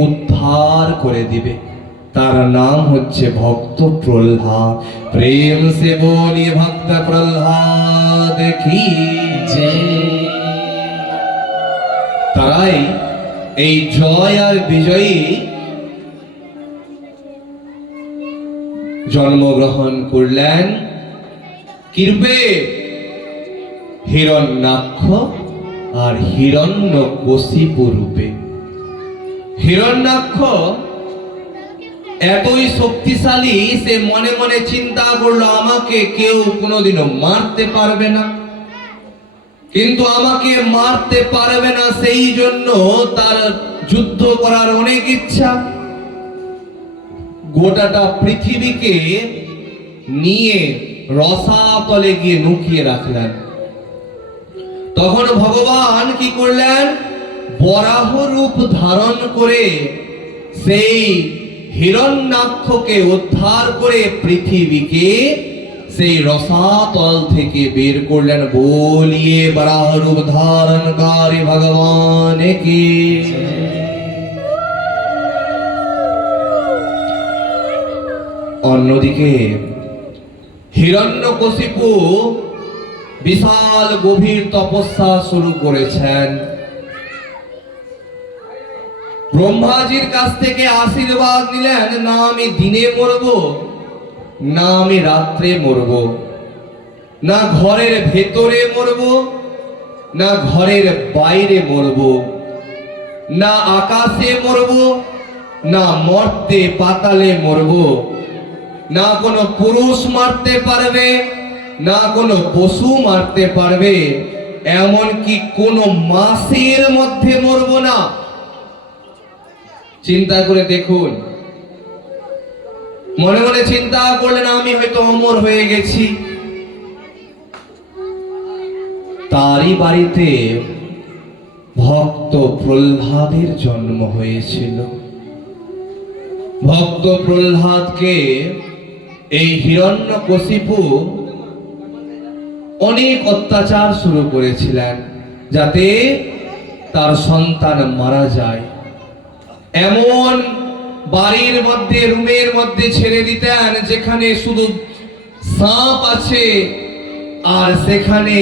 উদ্ধার করে দিবে। তার নাম হচ্ছে ভক্ত প্রহ্লাদ। প্রেম সে বলি ভক্ত প্রহ্লাদ কি জয়। তারাই এই জয় আর বিজয়ী জন্মগ্রহণ করলেন কিরূপে? হিরণ্যাক্ষ আর হিরণ্যকশিপু রূপে। হিরণ্যাক্ষ এতই শক্তিশালী, সে মনে মনে চিন্তা করলো আমাকে কেউ কোনোদিনও মারতে পারবে না, কিন্তু আমাকে মারতে পারবে না সেই জন্য তার যুদ্ধ করার অনেক ইচ্ছা। গোটাটা পৃথিবীকে নিয়ে রসাতলে গিয়ে লুকিয়ে রাখলেন। তখন ভগবান কি করলেন? বরাহ রূপ ধারণ করে সেই হিরণ্যাক্ষকে উদ্ধার করে পৃথিবীকে সেই রসাতল থেকে বের করলেন। বলিয়ে বরাহ রূপ ধারণকারী ভগবান কি। অন্যদিকে হিরণ্যকশিপু বিশাল গভীর তপস্যা শুরু করেছেন। ব্রহ্মাজির কাছ থেকে আশীর্বাদ নিলেন, না আমি দিনে মরব, না আমি রাত্রে মরব, না ঘরের ভেতরে মরব, না ঘরের বাইরে মরব, না আকাশে মরব, না মর্তে পাতালে মরব, না কোনো পুরুষ মারতে পারবে, না কোনো পশু মারতে পারবে, এমনকি কোনো মাসের মধ্যে মরব না। চিন্তা করে দেখুন, মনে মনে চিন্তা করলেন আমি হয়তো অমর হয়ে গেছি। তারই বাড়িতে ভক্ত প্রহ্লাদের জন্ম হয়েছিল। ভক্ত প্রহ্লাদকে এই হিরণ্যকশিপু অনেক অত্যাচার শুরু করেছিলেন যাতে তার সন্তান মারা যায়। এমন বাড়ির মধ্যে, রুমের মধ্যে ছেড়ে দিতেন যেখানে শুধু সাপ আছে, আর সেখানে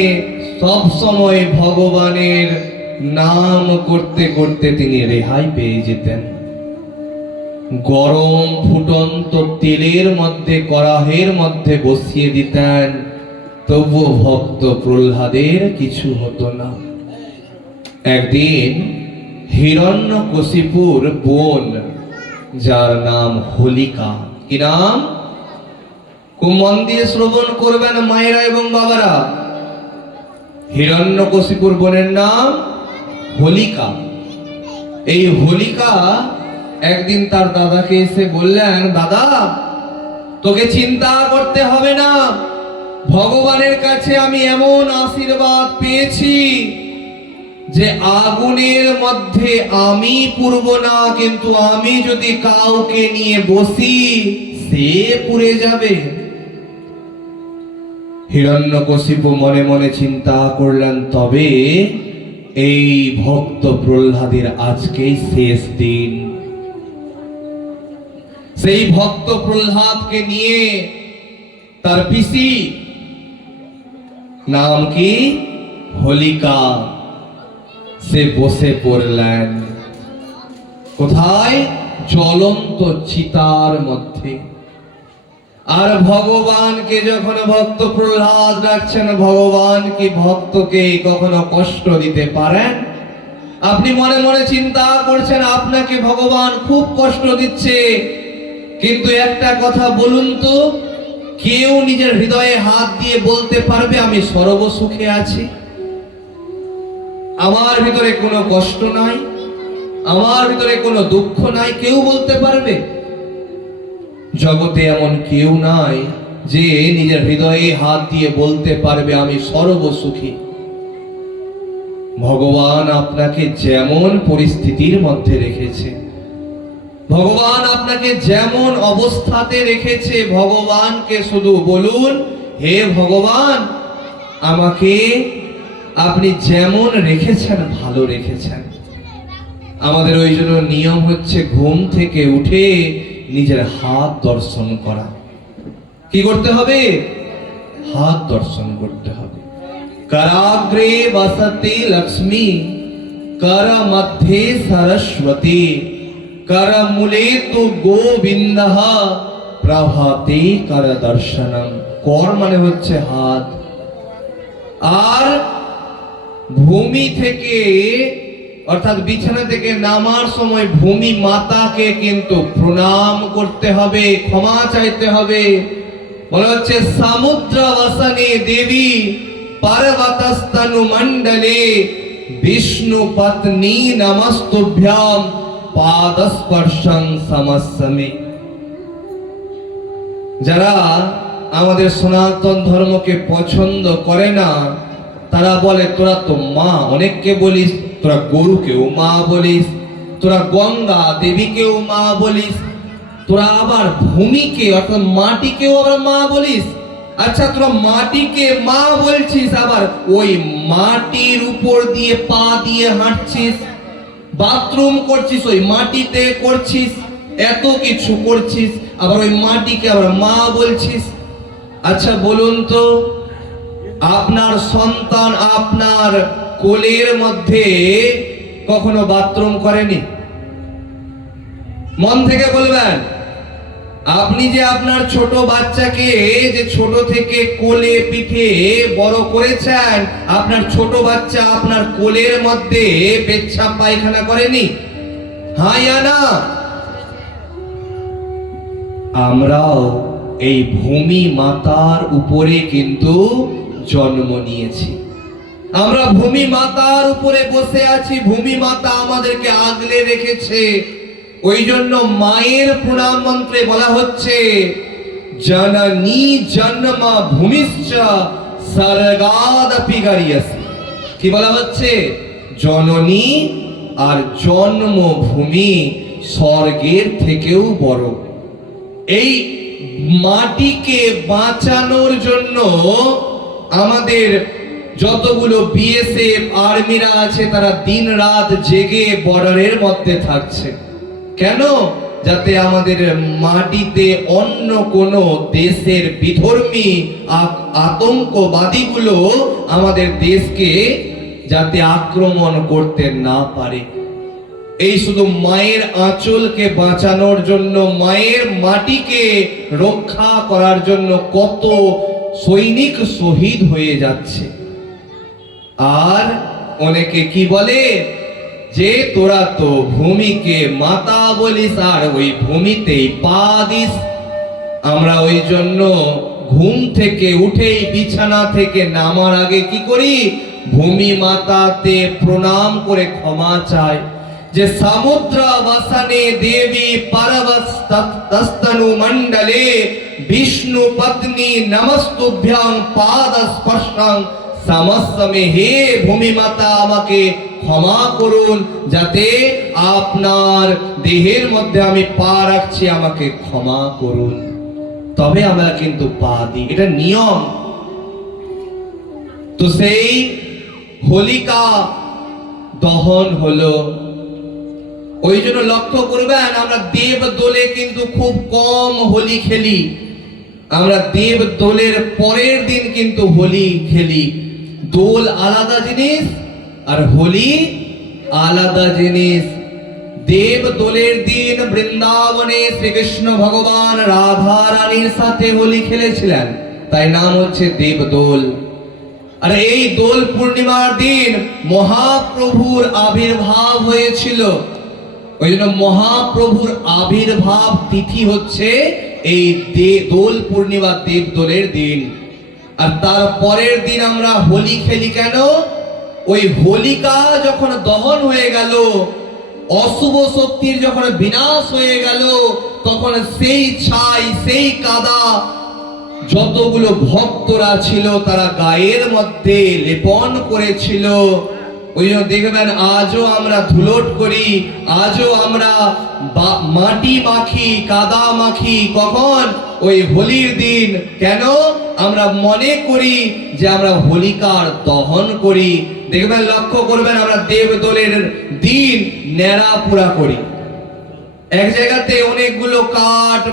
সব সময় ভগবানের নাম করতে করতে তিনি রেহাই পেয়ে যেতেন। গরম ফুটন্ত তেলের মধ্যে, কড়াহের মধ্যে বসিয়ে দিতেন, তবু ভক্ত প্রহ্লাদের কিছু হতো না। একদিন হিরণ্যকশিপুর বোন, যার নাম হোলিকা, কি নাম? খুব মন দিয়ে শ্রবণ করবেন মায়েরা এবং বাবারা। হিরণ্যকশিপুর বোনের নাম হোলিকা। এই হোলিকা একদিন তার দাদাকে এসে বললেন, দাদা তোকে চিন্তা করতে হবে না, ভগবানের কাছে আমি এমন আশীর্বাদ পেয়েছি যে আগুনের মধ্যে আমি পুড়ব না, কিন্তু আমি যদি কাউকে নিয়ে বসি সে পুড়ে যাবে। হিরণ্যকশিপু মনে মনে চিন্তা করলেন, তবে এই ভক্ত প্রহ্লাদের আজকেই শেষ দিন। সেই ভক্ত প্রহ্লাদকে নিয়ে তার পিসি, নাম কি হোলিকা, সে বসে পড়লেন। কোথায়? জ্বলন্ত চিতার মধ্যে। আর ভগবানকে যখন ভক্ত প্রহ্লাদ ডাকছেন, ভগবান কি ভক্তকে কখনো কষ্ট দিতে পারেন? আপনি মনে মনে চিন্তা করছেন আপনাকে ভগবান খুব কষ্ট দিচ্ছে, কিন্তু একটা কথা বলুন তো, কেউ নিজের হৃদয়ে হাত দিয়ে বলতে পারবে আমি সর্বসুখে আছি, আমার ভিতরে কোনো কষ্ট নাই, আমার ভিতরে কোনো দুঃখ নাই? কেউ বলতে পারবে? জগতে এমন কেউ নাই যে নিজের হৃদয়ে হাত দিয়ে বলতে পারবে আমি সর্বসুখী। ভগবান আপনাকে যেমন পরিস্থিতির মধ্যে রেখেছে, ভগবান আপনাকে যেমন অবস্থাতে রেখেছে, ভগবানকে শুধু বলুন, হে ভগবান আমাকে আপনি যেমন রেখেছেন ভালো রেখেছেন। আমাদের ওই জন্য নিয়ম হচ্ছে ঘুম থেকে উঠে নিজের হাত দর্শন করা। কি করতে হবে? হাত দর্শন করতে হবে। कराग्रे वसति लक्ष्मी, कर मध्ये सरस्वती, कर मूले तु गोविंदः, प्रभाते कर दर्शनम। कर माने হচ্ছে হাত। আর ভূমি থেকে অর্থাৎ বিছানা থেকে নামার সময় ভূমি মাতাকে কিন্তু প্রণাম করতে হবে, ক্ষমা চাইতে হবে। বলা হচ্ছে সমুদ্র বসনে দেবী পার্বতস্তনু মণ্ডলে, বিষ্ণু পত্নী নমস্তুভ্যাম, পাদস্পর্শং সমস্যমে। যারা আমাদের সনাতন ধর্মকে পছন্দ করে না তারা বলে তোরা তো মা, অনেককে বলিস, তোরা গরুকেও মা বলিস, তোরা গঙ্গা দেবীকেও মা বলিস, তোরা আবার ভূমিকে অর্থাৎ মাটিকেও আবার মা বলিস। আচ্ছা তোরা মাটিকে মা বলছিস, আবার ওই মাটির উপর দিয়ে পা দিয়ে হাঁটছিস, বাথরুম করছিস ওই মাটিতে করছিস, এত কিছু করছিস, আবার ওই মাটিকে আবার মা বলছিস। আচ্ছা বলুন তো, আপনার সন্তান আপনার কোলের মধ্যে কখনো বাথরুম করেনি? মন থেকে বলবেন। আপনি যে আপনার ছোট বাচ্চাকে যে ছোট থেকে কোলে পিঠে বড় করেছেন, আপনার ছোট বাচ্চা আপনার কোলের মধ্যে পেচ্ছাপ পায়খানা করেনি? হ্যাঁ ইয়া না? আমরাও এই ভূমি মাতার উপরে কিন্তু জন্ম নিয়েছি। আমরা ভূমি মাতার উপরে বসে আছি, ভূমি মাতা আমাদেরকে আগলে রেখেছে। ওই জন্য মায়ের প্রণাম মন্ত্রে বলা হচ্ছে, জননী জন্মা ভূমিশ্চ স্বর্গাদপি গারিয়সি। কি বলা হচ্ছে? জননী আর জন্মভূমি স্বর্গের থেকেও বড়। এই মাটিকে বাঁচানোর জন্য আমাদের যতগুলো বিএসএফ আর্মিরা আছে তারা দিন রাত জেগে বর্ডারের মধ্যে থাকছে। কেন? যাতে আমাদের মাটিতে অন্য কোন দেশের বিধর্মী আতঙ্কবাদীগুলো আমাদের দেশকে যাতে আক্রমণ করতে না পারে। এই শুধু মায়ের আঁচলকে বাঁচানোর জন্য, মায়ের মাটিকে রক্ষা করার জন্য কত সৈনিক শহীদ হয়ে যাচ্ছে। আর অনেকে কি বলে যে তোরা তো ভূমিকে মাতা বলিস আর ওই ভূমিতেই পা দিস। আমরা ওই জন্য ঘুম থেকে উঠেই বিছানা থেকে নামার আগে কি করি? ভূমি মাতাতে প্রণাম করে ক্ষমা চাই যে সমুদ্র বসনে দেবী পারবস্তস্তনু মণ্ডলে বিষ্ণু পত্নী নমস্তুভ্যাং পাদ স্পর্শং সমস্তমে। হে ভূমি মাতা, আমাকে ক্ষমা করুন, যাতে আপনার দেহের মধ্যে আমি পা রাখছি, আমাকে ক্ষমা করুন। তবে আমরা কিন্তু পা দিই, এটা নিয়ম। তো সেই হোলিকা দহন হলো। ওই জন্য লক্ষ্য করবেন, আমরা দেব দোলে কিন্তু খুব কম হোলি খেলি। আমরা দেব দোলের পরের দিন কিন্তু হোলি খেলি। দোল আলাদা জিনিস আর হোলি আলাদা জিনিস। দেব দোলের দিন বৃন্দাবনে শ্রীকৃষ্ণ ভগবান রাধা রানীর সাথে হোলি খেলেছিলেন, তাই নাম হচ্ছে দেব দোল। আর এই দোল পূর্ণিমার দিন মহাপ্রভুর আবির্ভাব হয়েছিল। ওই জন্য মহাপ্রভুর আবির্ভাব তিথি হচ্ছে এই দোল পূর্ণিমা, দেব দোলের দিন। আর তার পরের দিন আমরা হোলি খেলি। কেন? ওই হোলিকা যখন দহন হয়ে গেল, অশুভ শক্তির যখন বিনাশ হয়ে গেল, তখন সেই ছাই, সেই কাদা যতগুলো ভক্তরা ছিল তারা গায়ের মধ্যে লেপন করেছিল। ওই জন্য দেখবেন আজও আমরা ধুলোট করি, আজও আমরা মাটি মাখি, কাদা মাখি। কখন? ওই হোলির দিন। কেন? আমরা মনে করি যে আমরা হোলিকার দহন করি। দেখবেন, লক্ষ্য করবেন, আমরা দেব দোলের দিন নেড়া পুরা করি। এক জায়গাতে অনেকগুলো কাঠ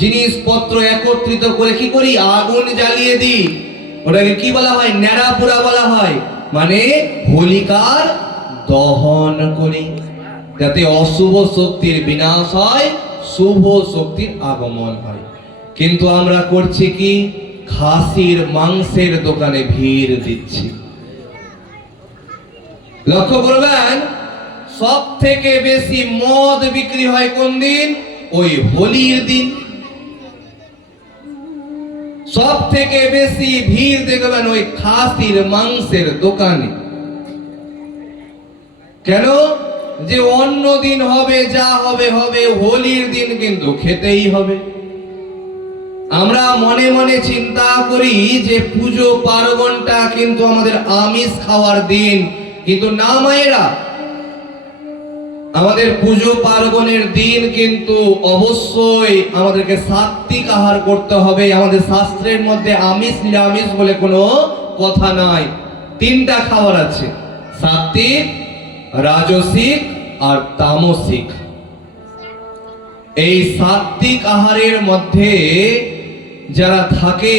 জিনিসপত্র একত্রিত করে কি করি? আগুন জ্বালিয়ে দিই। ওটাকে কি বলা হয়? নেড়া পুরা বলা হয়। মানে হোলিকার দহন করি, যাতে অশুভ শক্তির বিনাশ হয়, শুভ শক্তির আগমন হয়। কিন্তু আমরা করছি কি? খাসির মাংসের দোকানে ভিড় দিচ্ছি। লক্ষ্য করবেন, সব থেকে বেশি মদ বিক্রি হয় কোন দিন? ওই হোলির দিন। সব থেকে বেশি ভিড় দেখবেন ওই খাসির মাংসের দোকানে। কেন? যে অন্য দিন হবে, যা হবে হবে, হোলির দিন কিন্তু খেতেই হবে। আমরা মনে মনে চিন্তা করি যে পুজো পার্বণটা কিন্তু আমাদের আমিষ খাওয়ার দিন, কিন্তু না মায়েরা, আমাদের পুজো পার্বণের দিন কিন্তু অবশ্যই আমাদেরকে সাত্বিক আহার করতে হবে। আমাদের শাস্ত্রের মধ্যে আমিষ নিরামিষ বলে কোনো কথা নাই। তিনটা খাবার আছে: সাত্বিক, রাজসিক আর তামসিক। এই সাত্বিক আহারের মধ্যে যারা থাকে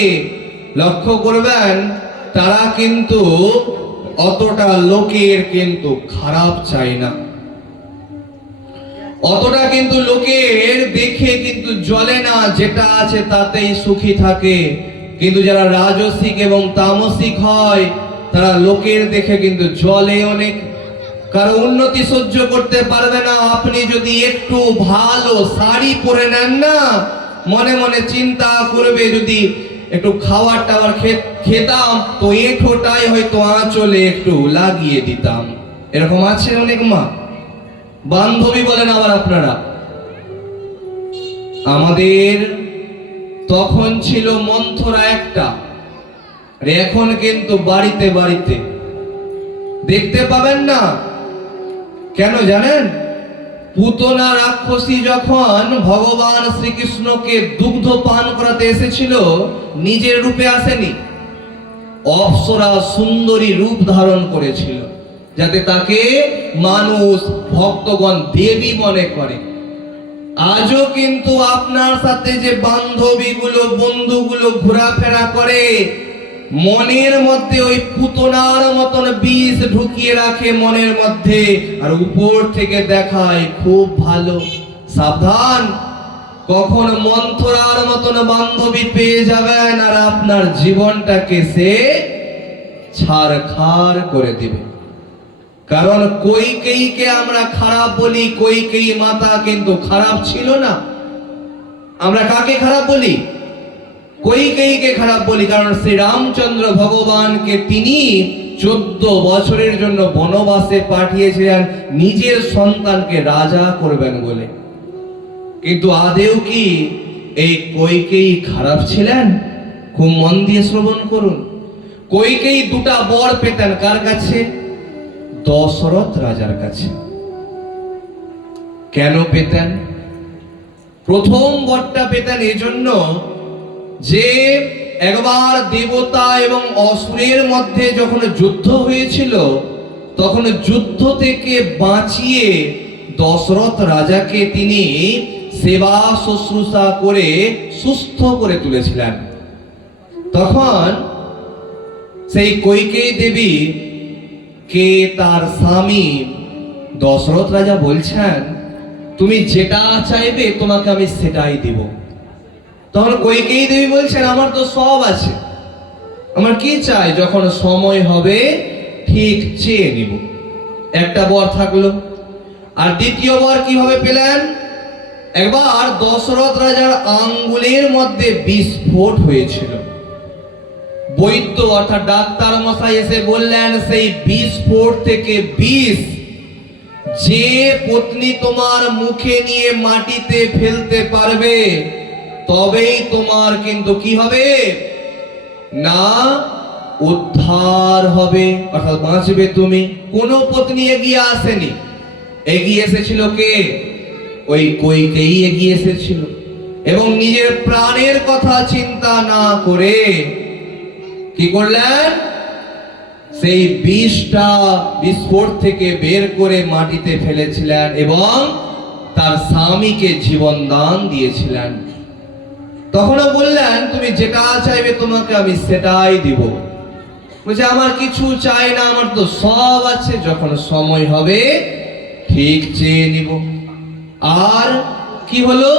লক্ষ্য করবেন তারা কিন্তু অতটা লোকের কিন্তু খারাপ চায় না, অতটা কিন্তু লোকের দেখে কিন্তু জ্বলে না, যেটা আছে তাতেই সুখী থাকে। কিন্তু যারা রাজসিক এবং তামসিক হয় তারা লোকের দেখে কিন্তু জ্বলে অনেক, কারো উন্নতি সহ্য করতে পারবে না। আপনি যদি একটু ভালো শাড়ি পরে নেন না, মনে মনে চিন্তা করবে যদি একটু খাবার টাবার খেতাম তো এঁঠোটাই হয়তো আঁচলে একটু লাগিয়ে দিতাম। এরকম আছে অনেক মা, বান্ধবী বলেন আবার আপনারা। আমাদের তখন ছিল মন্থরা একটা, আর এখন কিন্তু বাড়িতে বাড়িতে দেখতে পাবেন না। কেন জানেন? পুতনা রাক্ষসী যখন ভগবান শ্রীকৃষ্ণকে দুগ্ধ পান করাতে এসেছিল, নিজের রূপে আসেনি, অপ্সরা সুন্দরী রূপ ধারণ করেছিল, যাতে তাকে মানুষ ভক্তগণ দেবী মনে করে। আজও কিন্তু আপনার সাথে যে বান্ধবীগুলো বন্ধুগুলো ঘোরাফেরা করে, মনের মধ্যে ওই পুতনার মতন বিষ ঢুকিয়ে রাখে মনের মধ্যে, আর উপর থেকে দেখায় খুব ভালো। সাবধান, কখন মন্থরার মতন বান্ধবী পেয়ে যাবেন আর আপনার জীবনটাকে সে ছারখার করে দিবে। কারণ কইকেয়ীকে আমরা খারাপ বলি, কইকেয়ী মাতা কিন্তু খারাপ ছিল না। আমরা কাকে খারাপ বলি? কইকেয়ীকে খারাপ বলি, কারণ শ্রী রামচন্দ্র ভগবানকে তিনি 14 বছরের জন্য বনবাসে পাঠিয়েছিলেন নিজের সন্তানকে রাজা করবেন বলে। কিন্তু আদেও কি এই কইকেয়ী খারাপ ছিলেন? খুব মন দিয়ে শ্রবণ করুন। কইকেয়ী দুটা বর পেতেন কার কাছে? দশরথ রাজার কাছে। কেন পেতেন? প্রথম বরটা পেতেন এজন্য যে একবার দেবতা এবং অসুরের মধ্যে যখন যুদ্ধ হয়েছিল, তখন যুদ্ধ থেকে বাঁচিয়ে দশরথ রাজাকে তিনি সেবা শুশ্রূষা করে সুস্থ করে তুলেছিলেন। তখন সেই কইকেয়ী দেবী কে তার স্বামী দশরথ রাজা বলছেন, তুমি যেটা চাইবে তোমাকে আমি সেটাই দিব। তখন কইকেয়ী দেবী বলছেন, আমার তো সব আছে, আমার কি চাই, যখন সময় হবে ঠিক চেয়ে নিব। একটা বর থাকলো। আর দ্বিতীয় বর কিভাবে পেলেন? একবার দশরথ রাজার আঙ্গুলের মধ্যে বিস্ফোট হয়েছিল। বৈদ্য অর্থাৎ ডাক্তার মশাই এসে বললেন, সেই বিস্ফোট থেকে বিষ যে পত্নী তোমার মুখে নিয়ে মাটিতে ফেলতে পারবে তবেই তোমার কিন্তু কি হবে না, উদ্ধার হবে, অর্থাৎ বাঁচবে তুমি। কোন পত্নী এগিয়ে আসেনি, এগিয়ে এসেছিল কে? ওই কইকেয়ী এগিয়ে এসেছিল, এবং নিজের প্রাণের কথা চিন্তা না করে কি করলেন? সেই বিষটা বিস্ফোট থেকে বের করে মাটিতে ফেলেছিলেন এবং তার স্বামীকে জীবন দান দিয়েছিলেন। তখনও বললেন, তুমি যেটা চাইবে তোমাকে আমি সেটাই দিব। বলছে, আমার কিছু চাই না, আমার তো সব আছে, যখন সময় হবে ঠিক চেয়ে নিব। আর কি হলো?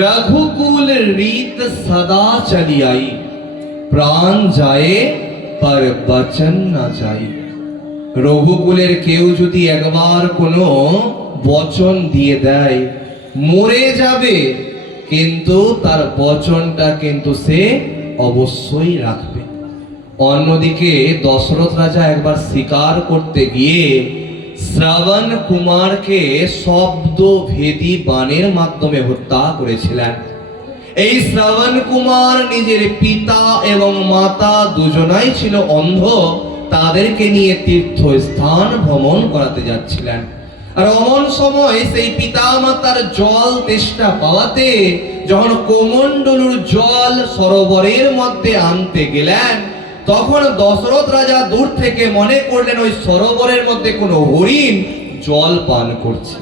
রঘুকুল রীত সদা চলিয়াই, প্রাণ যায় পর বচন না যাই। রঘুকুলের কেউ যদি একবার কোনো বচন দিয়ে দেয়, মরে যাবে, কিন্তু তার বচনটা কিন্তু সে অবশ্যই রাখবে। অন্যদিকে দশরথ রাজা একবার শিকার করতে গিয়ে শ্রবণ কুমারকে শব্দ ভেদী বাণের মাধ্যমে হত্যা করেছিলেন। এই শ্রবণ কুমার নিজের পিতা এবং মাতা দুজনাই ছিল অন্ধ, তাদেরকে নিয়ে তীর্থস্থান ভ্রমণ করাতে যাচ্ছিলেন। আর অমন সময় সেই পিতা মাতার জল তেষ্টা পাওয়াতে যখন কোমণ্ডলুর জল সরোবরের মধ্যে আনতে গেলেন, তখন দশরথ রাজা দূর থেকে মনে করলেন ওই সরোবরের মধ্যে কোনো হরিণ জল পান করছে।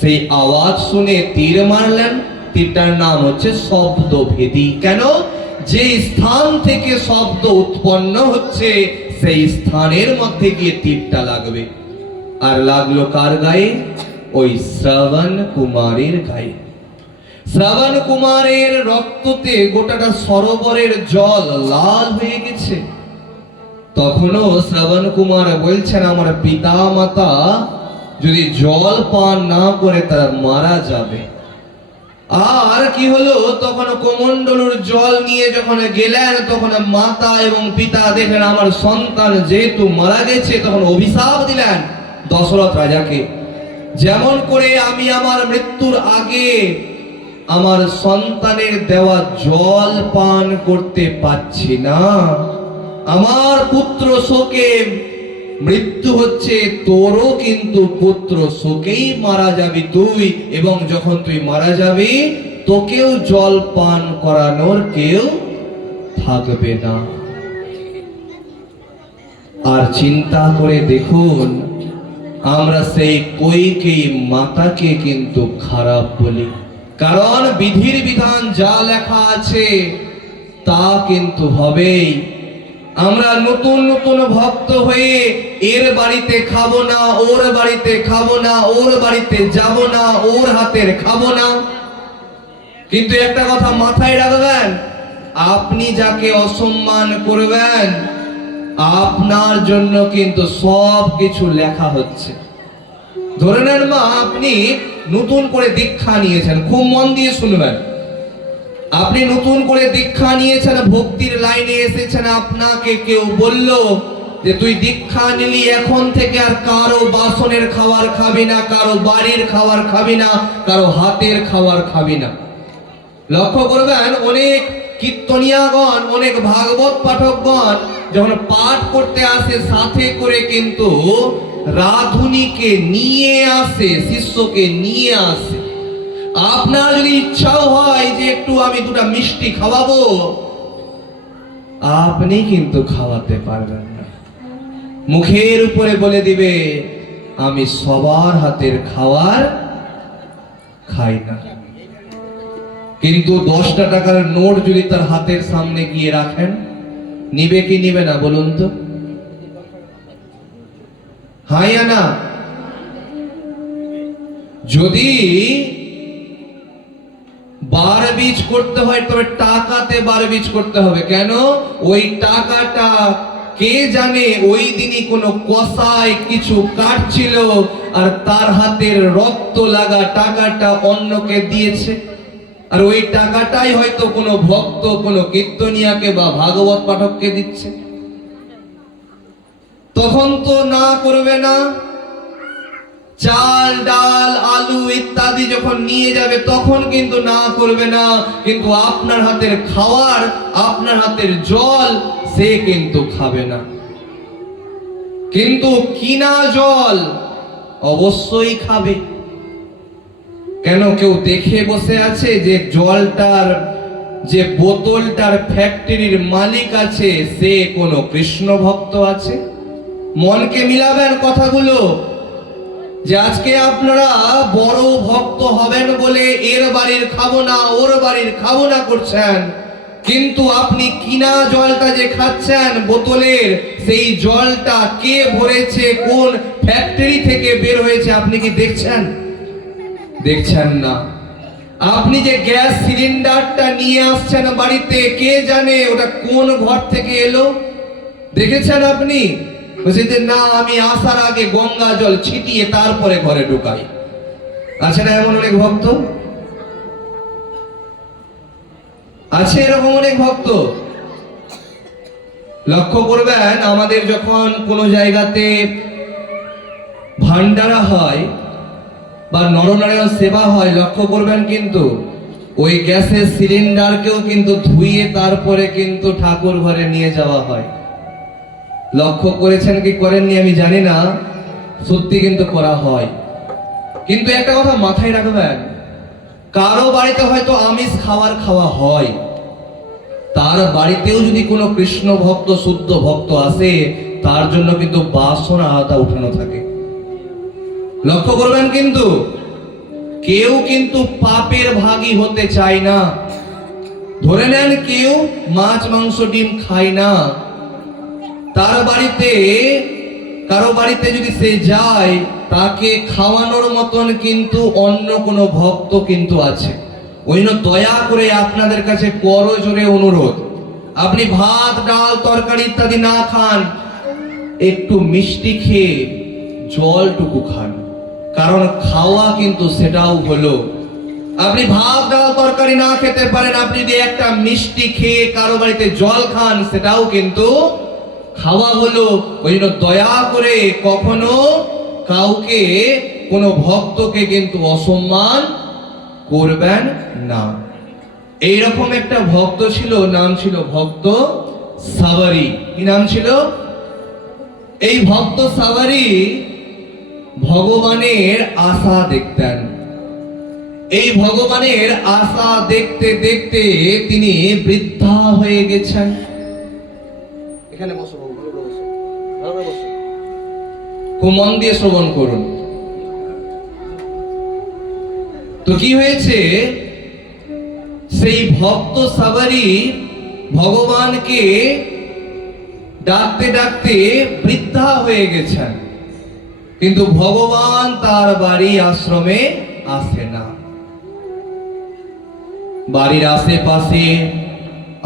সেই আওয়াজ শুনে তীর মারলেন। তীরটার নাম হচ্ছে শব্দভেদী। কেন? যে স্থান থেকে শব্দ উৎপন্ন হচ্ছে সেই স্থানের মধ্যে গিয়ে তীরটা লাগবে। আর লাগলো কার গায়ে? ওই শ্রবণ কুমারের গায়ে। শ্রবণ কুমারের রক্ততে গোটাটা সরোবরের জল লাল হয়ে গেছে। তখনও শ্রবণ কুমার বলছেন, আমার পিতা মাতা যদি জল পান না করে তারা মারা যাবে। আর কি হলো, তখন কমণ্ডলুর জল নিয়ে যখন গেলেন, তখন মাতা এবং পিতা দেখলেন আমার সন্তান যেহেতু মারা গেছে, তখন অভিশাপ দিলেন দশরথ রাজাকে, যেমন করে আমি আমার মৃত্যুর আগে আমার সন্তানের দেওয়া জল পান করতে পাচ্ছি না, আমার পুত্র শোকে মৃত্যু হচ্ছে, তোরও কিন্তু পুত্র শোকেই মারা যাবি তুই, এবং যখন তুই মারা যাবি তোকেও জল পান করানোর কেউ থাকবে না। আর চিন্তা করে দেখুন, আমরা সেই কইকেই মাতাকে কিন্তু খারাপ বলি, কারণ বিধির বিধান যা লেখা আছে তা কিন্তু হবেই। আমরা নতুন নতুন ভক্ত হয়ে এর বাড়িতে খাবো না, ওর বাড়িতে খাবো না, ওর বাড়িতে যাব না, ওর হাতের খাবো না। কিন্তু একটা কথা মাথায় রাখবেন, আপনি যাকে অসম্মান করবেন আপনার জন্য কিন্তু সব কিছু লেখা হচ্ছে। ধরে নেন মা, আপনি নতুন করে দীক্ষা নিয়েছেন, খুব মন দিয়ে শুনবেন। আপনি নতুন করে দীক্ষা নিয়েছেন, ভক্তির লাইনে এসেছেন, আপনাকে কেউ বলল যে তুই দীক্ষা নিলি, এখন থেকে আর কারো বাসনের খাবার খাবি না, কারো বাড়ির খাবার খাবি না, কারো হাতের খাবার খাবি না। লক্ষ্য করবেন, অনেক কীর্তনিয়াগণ, অনেক ভাগবত পাঠকগণ যখন পাঠ করতে আসে, সাথে করে কিন্তু রাধুনীকে নিয়ে আসে, শিষ্যকে নিয়ে আসে। আপনার যদি ইচ্ছাও হয় যে একটু আমি দুটা মিষ্টি খাওয়াবো, আপনি কিন্তু খাওয়াতে পারবেন না। মুখের উপরে বলে দিবে আমি সবার হাতের খাবার খাই না। কিন্তু 10টা টাকার নোট যদি তার হাতের সামনে গিয়ে রাখেন, নিবে কি নিবে না বলুন তো? হাই না? যদি বার বীজ করতে হয় তবে টাকাতে বার বীজ করতে হবে। কেন? ওই টাকাটা কে জানে ওই দিনই কোনো কসাই কিছু কাটছিল আর তার হাতের রক্ত লাগা টাকাটা অন্যকে দিয়েছে, আর ওই টাকাটাই হয়তো কোনো ভক্ত, কোনো কীর্তনিয়াকে বা ভাগবত পাঠককে দিচ্ছে। তখন তো না করবে না। চাল, ডাল, আলু ইত্যাদি যখন নিয়ে যাবে তখন কিন্তু না করবে না, কিন্তু আপনার হাতের খাবার, আপনার হাতের জল সে কিন্তু খাবে না। কিন্তু কিনা জল অবশ্যই খাবে। কেন? কেউ দেখে বসে আছে যে জলটার, যে বোতলটার ফ্যাক্টরির মালিক আছে সে কোনো কৃষ্ণ ভক্ত আছে? মনকে মিলাবেন কথাগুলো, যে আজকে আপনারা বড় ভক্ত হবেন বলে এর বাড়ির খাবো না, ওর বাড়ির খাবো না করছেন, কিন্তু আপনি কিনা জলটা যে খাচ্ছেন বোতলের, সেই জলটা কে ভরেছে, কোন ফ্যাক্টরি থেকে বের হয়েছে আপনি কি দেখছেন? দেখছেন না। আপনি যে গ্যাস সিলিন্ডারটা নিয়ে আসছেন বাড়িতে, কে জানে ওটা কোন ঘর থেকে এলো? দেখেছেন আপনি? বলছেন যে না, আমি আসার আগে গঙ্গা জল ছিটিয়ে তারপরে ঘরে ঢুকাই। আছে না এমন অনেক ভক্ত? আছে এরকম অনেক ভক্ত। লক্ষ্য করবেন, আমাদের যখন কোনো জায়গাতে ভান্ডারা হয় বা নরনারায়ণ সেবা হয়, লক্ষ্য করবেন কিন্তু ওই গ্যাসের সিলিন্ডারকেও কিন্তু ধুইয়ে তারপরে কিন্তু ঠাকুর ঘরে নিয়ে যাওয়া হয়। লক্ষ্য করেছেন কি করেননি আমি জানি না, সত্যি কিন্তু করা হয়। কিন্তু একটা কথা মাথায় রাখবেন, কারো বাড়িতে হয়তো আমিষ খাবার খাওয়া হয়, তার বাড়িতেও যদি কোনো কৃষ্ণ ভক্ত, শুদ্ধ ভক্ত আসে, তার জন্য কিন্তু বাসন আলাদা উঠানো থাকে। লক্ষ্য করবেন কিন্তু কেউ কিন্তু পাপের ভাগী হতে চায় না। ধরে নেন কেউ মাছ মাংস ডিম খায় না, তার বাড়িতে কারো বাড়িতে যদি সে যায়, তাকে খাওয়ানোর মতন কিন্তু অন্য কোনো ভক্ত কিন্তু আছে। ওই জন্য দয়া করে আপনাদের কাছে করজোরে অনুরোধ, আপনি ভাত ডাল তরকারি ইত্যাদি না খান, একটু মিষ্টি খেয়ে জলটুকু খান। কারণ খাওয়া কিন্তু সেটাও হলো, আপনি ভাত ডাল তরকারি না খেতে পারেন, আপনি যদি একটা মিষ্টি খেয়ে কারো বাড়িতে জল খান, সেটাও কিন্তু খাওয়া হলো। ওই জন্য দয়া করে কখনো কাউকে, কোনো ভক্তকে কিন্তু অসম্মান করবেন না। এইরকম একটা ভক্ত ছিল, নাম ছিল ভক্ত সাবরী। কি নাম ছিল? এই ভক্ত সাবরী ভগবানের আশা দেখতেন। এই ভগবানের আশা দেখতে দেখতে তিনি বৃদ্ধা হয়ে গেছেন। এখানে বসো, খুব মন দিয়ে শ্রবণ করুন। তো কি হয়েছে, সেই ভক্ত সাবরী ভগবানকে ডাকতে ডাকতে বৃদ্ধা হয়ে গেছেন, কিন্তু ভগবান তার বাড়ি আশ্রমে আসে না। বাড়ির আশেপাশে,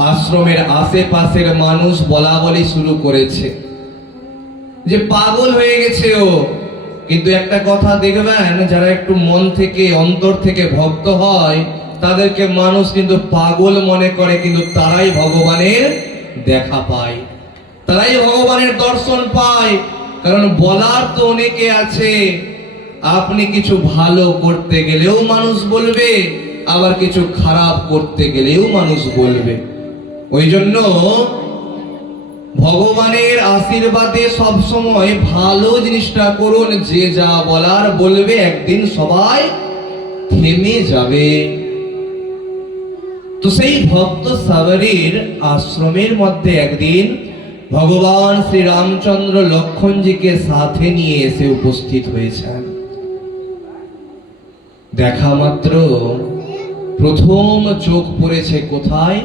আশ্রমের আশেপাশের মানুষ বলা বলি শুরু করেছে যে পাগল হয়ে গেছে ও। কিন্তু একটা কথা দেখবেন, যারা একটু মন থেকে অন্তর থেকে ভক্ত হয়, তাদেরকে মানুষ কিন্তু পাগল মনে করে, কিন্তু তারাই ভগবানের দেখা পায়, তারাই ভগবানের দর্শন পায়। কারণ বলার তো অনেকে আছে, আপনি কিছু ভালো করতে গেলেও মানুষ বলবে, আবার কিছু খারাপ করতে গেলেও মানুষ বলবে। ওই জন্য ভগবানের আশীর্বাদে সব সময় ভালো জিনিসটা করুন, যে যা বলার বলবে একদিন সবাই থেমে যাবে। তো সেই ভক্ত সাবরীর আশ্রমের মধ্যে একদিন ভগবান শ্রী রামচন্দ্র লক্ষণজিকে সাথে নিয়ে এসে উপস্থিত হয়েছেন। দেখা মাত্র প্রথম চোখ পড়েছে কোথায়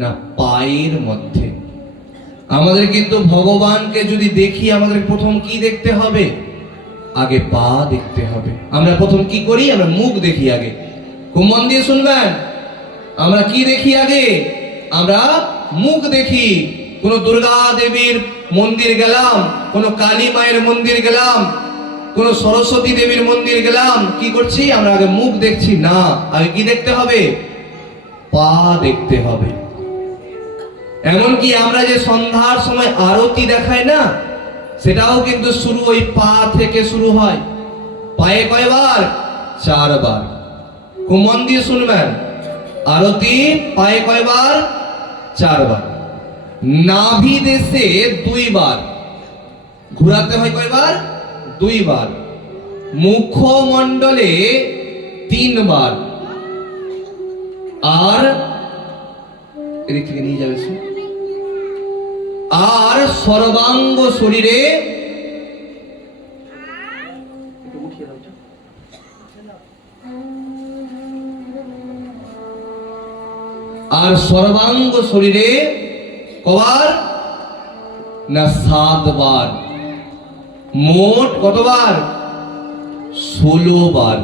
না, পায়ের মধ্যে। আমাদের কিন্তু ভগবানকে যদি দেখি, আমাদের প্রথম কি দেখতে হবে? আগে পা দেখতে হবে। আমরা প্রথম কি করি? আমরা মুখ দেখি আগে। খুব মন দিয়ে শুনবেন, আমরা কি দেখি আগে? আমরা মুখ দেখি। কোন দুর্গা দেবীর মন্দির গেলাম, কোন কালী মায়ের মন্দির গেলাম, কোন সরস্বতী দেবীর মন্দির গেলাম, কি করছি? আমরা আগে মুখ দেখছি না, আগে কি দেখতে হবে? পা দেখতে হবে। এমনকি আমরা যে সন্ধ্যার সময় আরতি দেখাই না, সেটাও কিন্তু শুরু ওই পা থেকে শুরু হয়। পায়ে কয়বার? 4 বার। খুব মন দিয়ে শুনবেন, আরতি পায়ে কয়বার? 4 বার। নাভি দেশে 2 বার ঘুরাতে হয়। কয়বার? 2 বার। মুখমণ্ডলে 3 বার। আর এদিক থেকে নিয়ে যাবে, আর সর্বাঙ্গ শরীরে কবার না? 7 বার। মোট কতবার? 16 বার।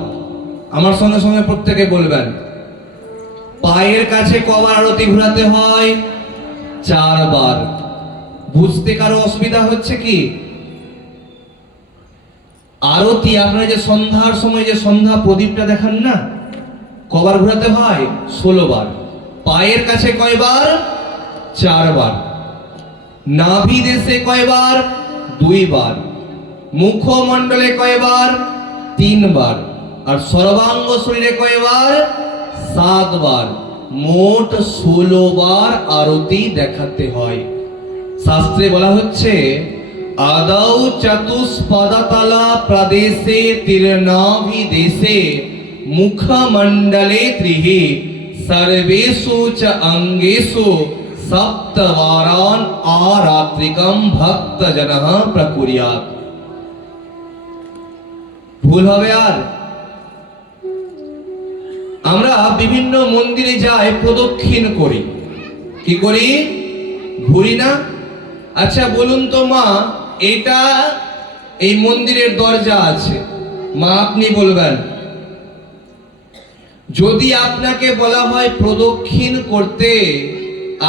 আমার সঙ্গে সঙ্গে প্রত্যেকে বলবেন, পায়ের কাছে কবার আরতি ঘোরাতে হয়? 4 বার। বুঝতে কারো অসুবিধা হচ্ছে কি? আরতি আপনারা যে সন্ধ্যার সময় যে সন্ধ্যা প্রদীপটা দেখান না, কবার ঘোরাতে হয়? 16 বার। পায়ের কাছে কয়বার? 4 বার। নাভি দেশে কয়বার? 2 বার। মুখমণ্ডলে কয়বার? 3 বার। আর সর্বাঙ্গ শরীরে কয়বার? 7 বার। মোট 16 বার আরতি দেখাতে হয়। শাস্ত্রে বলা হচ্ছে, আদৌ চতুষ্পদতলা প্রদেশে তীর্ণাভি দেশে মুখমণ্ডলে ত্রিহি सर्वेषु च अंगेषु सप्तवारान आरात्रिकम भक्त जनः प्रकुर्यात्। ভুল হবে আর? আমরা বিভিন্ন মন্দিরে যাই, প্রদক্ষিণ করি, কি করি? ঘুরি না? আচ্ছা বলুন তো মা, এটা এই মন্দিরের দরজা আছে, মা আপনি বলবেন, যদি আপনাকে বলা হয় প্রদক্ষিণ করতে,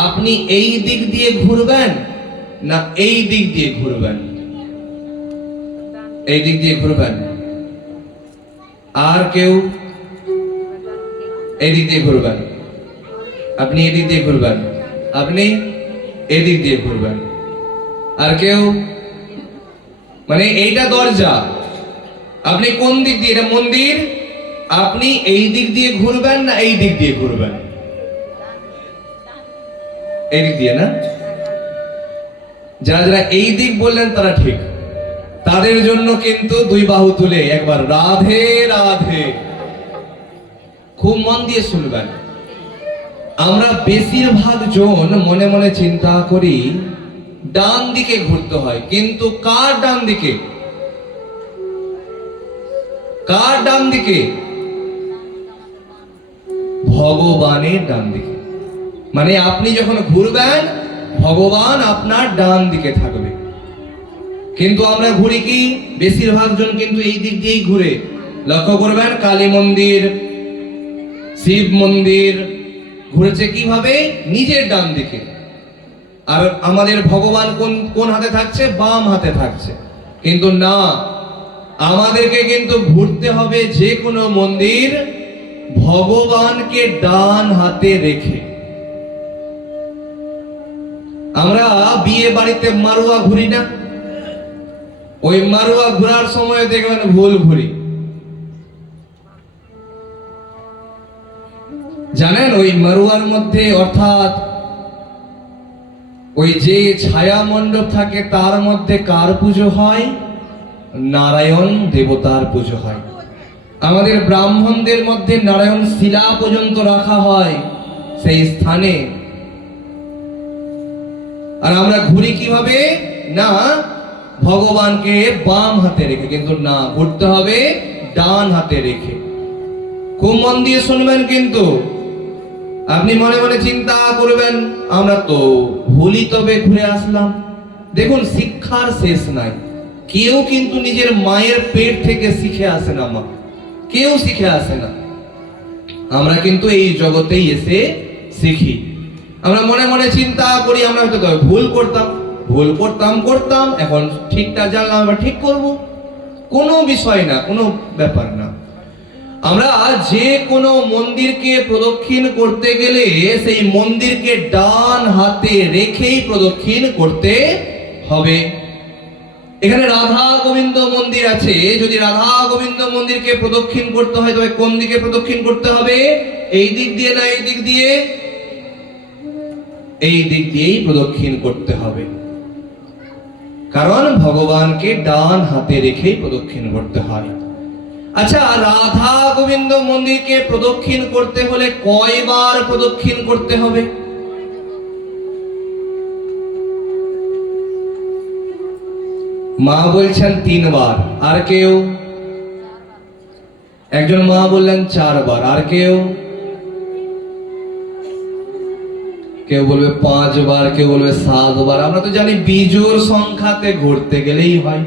আপনি এই দিক দিয়ে ঘুরবেন না এই দিক দিয়ে ঘুরবেন? এই দিক দিয়ে ঘুরবেন। আর কেউ? এই দিক দিয়ে ঘুরবেন। আপনি এদিক দিয়ে ঘুরবেন। আপনি এদিক দিয়ে ঘুরবেন। আর কেউ? মানে এইটা দরজা, আপনি কোন দিক দিয়ে? এটা মন্দির, আপনি এই দিক দিয়ে ঘুরবেন না এই দিক দিয়ে ঘুরবেন? এই দিক দিয়ে না? যারা যারা এই দিক বললেন তারা ঠিক, তাদের জন্য কিন্তু দুই বাহু তুলে একবার রাধে রাধে। খুব মন দিয়ে শুনবেন। আমরা বেশিরভাগ জন মনে মনে চিন্তা করি ডান দিকে ঘুরতে হয়, কিন্তু কার ডান দিকে? কার ডান দিকে? ভগবানের ডান দিকে। মানে আপনি যখন ঘুরবেন, ভগবান আপনার ডান দিকে থাকবে। কিন্তু আমরা ঘুরি কি? বেশিরভাগ জন কিন্তু এই দিক দিয়েই ঘুরে। লক্ষ্য করবেন, কালী মন্দির, শিব মন্দির ঘুরেছে কিভাবে? নিজের ডান দিকে। আর আমাদের ভগবান কোন কোন হাতে থাকছে? বাম হাতে থাকছে। কিন্তু না, আমাদেরকে কিন্তু ঘুরতে হবে যে কোনো মন্দির ভগবানকে ডান হাতে রেখে। আমরা বিয়ে বাড়িতে মারুয়া ঘুরি না? ওই মারুয়া ঘোরার সময় দেখবেন ভুল ঘুরি। জানেন ওই মারুয়ার মধ্যে, অর্থাৎ ওই যে ছায়া মণ্ডপ থাকে তার মধ্যে কার পুজো হয়? নারায়ণ দেবতার পুজো হয়। আমাদের ব্রাহ্মণদের মধ্যে নারায়ণ শিলা পর্যন্ত রাখা হয় সেই স্থানে। আর আমরা ঘুরি কিভাবে? না, ভগবানকে বাম হাতে রেখে। কিন্তু না, ঘুরতে হবে ডান হাতে রেখে। খুব মন দিয়ে শুনবেন, কিন্তু আপনি মনে মনে চিন্তা করবেন আমরা তো ভুলই তবে ঘুরে আসলাম। দেখুন, শিক্ষার শেষ নাই। কেউ কিন্তু নিজের মায়ের পেট থেকে শিখে আসে না, মা কেউ শিখে আসে না। আমরা কিন্তু এই জগতেই এসে শিখি। আমরা মনে মনে চিন্তা করি আমরা হয়তো ভুল করতাম, এখন ঠিকটা জানলাম, আমরা ঠিক করব। কোনো বিষয় না, কোনো ব্যাপার না। আমরা যে কোনো মন্দিরকে প্রদক্ষিণ করতে গেলে সেই মন্দিরকে ডান হাতে রেখেই প্রদক্ষিণ করতে হবে। এখানে রাধা গোবিন্দ মন্দির আছে। যদি রাধা গোবিন্দ মন্দিরকে প্রদক্ষিণ করতে হয় তবে কোন দিকে প্রদক্ষিণ করতে হবে? এই দিক দিয়ে না এই দিক দিয়ে? এই দিক দিয়েই প্রদক্ষিণ করতে হবে, কারণ ভগবানকে ডান হাতে রেখেই প্রদক্ষিণ করতে হয়। আচ্ছা, রাধা গোবিন্দ মন্দিরকে প্রদক্ষিণ করতে হলে কয়বার প্রদক্ষিণ করতে হবে? মা বলছেন 3 বার। আর কেউ? একজন মা বললেন 4 বার। আর কেউ? কেউ বলবে 5 বার, কেউ বলবে 7 বার। আমরা তো জানি বিজোড় সংখ্যাতে ঘুরতে গেলেই হয়,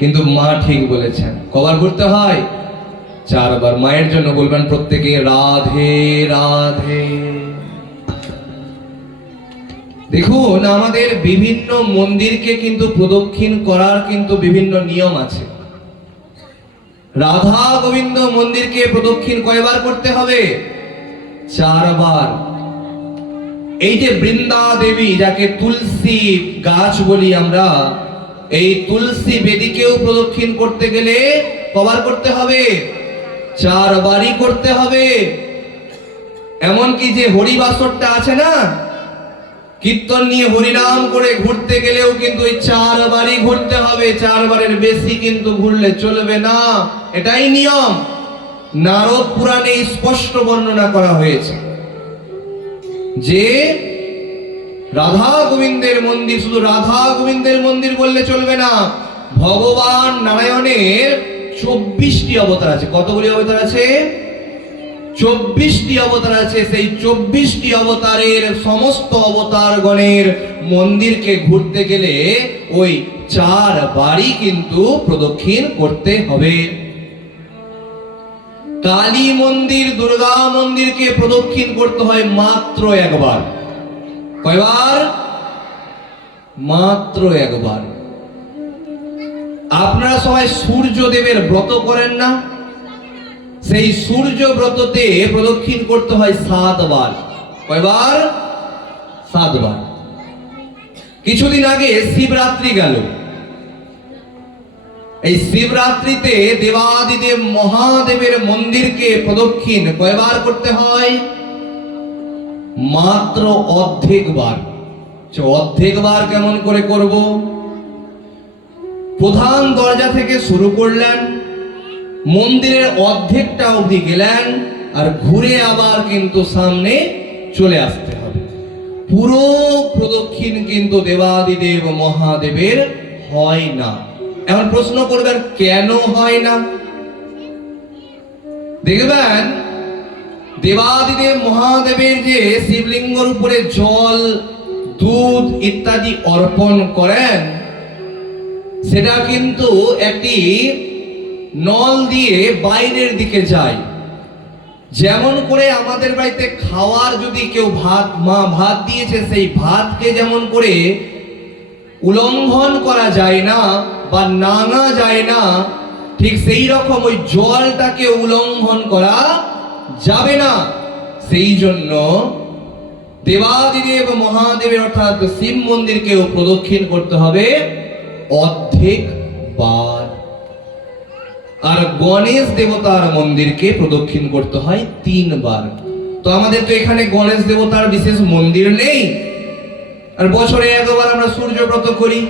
কিন্তু মা ঠিক বলেছেন। কবার ঘুরতে হয়? 4 বার। মায়ের জন্য বলবেন প্রত্যেকে রাধে রাধে। দেখুন, আমাদের বিভিন্ন মন্দিরকে কিন্তু প্রদক্ষিণ করার কিন্তু বিভিন্ন নিয়ম আছে। রাধা গোবিন্দ মন্দিরকে প্রদক্ষিণ কয়বার করতে হবে? 4 বার। এই যে বৃন্দা দেবী, যাকে তুলসী গাছ বলি আমরা, এই তুলসী বেদিকেও প্রদক্ষিণ করতে গেলে কবার করতে হবে? 4 বারই করতে হবে। এমনকি যে হরিবাসরটা আছে না, কীর্তন নিয়ে হরিনাম করে ঘুরতে গেলেও কিন্তু ওই 4 বারই ঘুরতে হবে। 4 বারের বেশি কিন্তু ঘুরলে চলবে না, এটাই নিয়ম। নারদ পুরাণে স্পষ্ট বর্ণনা করা হয়েছে যে রাধা গোবিন্দের মন্দির, শুধু রাধা গোবিন্দের মন্দির বললে চলবে না। ভগবান নারায়ণের 24টি অবতার আছে। কতগুলি অবতার আছে? 24টি অবতার আছে, সেই 24টি অবতারের সমস্ত অবতারগণের মন্দিরকে ঘুরতে গেলে ওই 4 বারই কিন্তু প্রদক্ষিণ করতে হবে। কালী মন্দির, দুর্গা মন্দিরকে প্রদক্ষিণ করতে হয় মাত্র একবার। কয়বার? মাত্র একবার। আপনারা সবাই সূর্যদেবের ব্রত করেন না? সেই সূর্য ব্রততে প্রদক্ষিণ করতে হয় 7 বার। কয়বার? 7 বার। কিছুদিন আগে শিবরাত্রি গেল। এই শিবরাত্রিতে দেবাদিদেব মহাদেবের মন্দিরকে প্রদক্ষিণ কয়বার করতে হয়? মাত্র অর্ধেক বার। অর্ধেক বার কেমন করে করব? প্রধান দরজা থেকে শুরু করলেন, মন্দিরের অর্ধেকটা অবধি গেলেন, আর ঘুরে আবার কিন্তু সামনে চলে আসতে হবে। পুরো প্রদক্ষিণ কিন্তু দেবাদিদেব মহাদেবের হয় না। এখন প্রশ্ন করবেন কেন হয় না? দেখবেন দেবাদিদেব মহাদেবের যে শিবলিঙ্গের উপরে জল, দুধ ইত্যাদি অর্পণ করেন, সেটা কিন্তু একটি নল দিয়ে বাইরের দিকে যায়। যেমন করে আমাদের বাড়িতে খাওয়ার যদি কেউ ভাত দিয়েছে, সেই ভাতকে যেমন করে উল্লঙ্ঘন করা যায় না বা নাঙা যায় না, ঠিক সেই রকম ওই জলটাকে উল্লঙ্ঘন করা যাবে না। সেই জন্য দেবাদিদেব মহাদেবের অর্থাৎ শিব মন্দিরকেও প্রদক্ষিণ করতে হবে অর্ধেক বার। আর গণেশ দেবতার মন্দিরকে প্রদক্ষিণ করতে হয় 3 বার। তো আমাদের তো এখানে গণেশ দেবতার বিশেষ মন্দির নেই, আর বছরে একবার আমরা সূর্য ব্রত করি,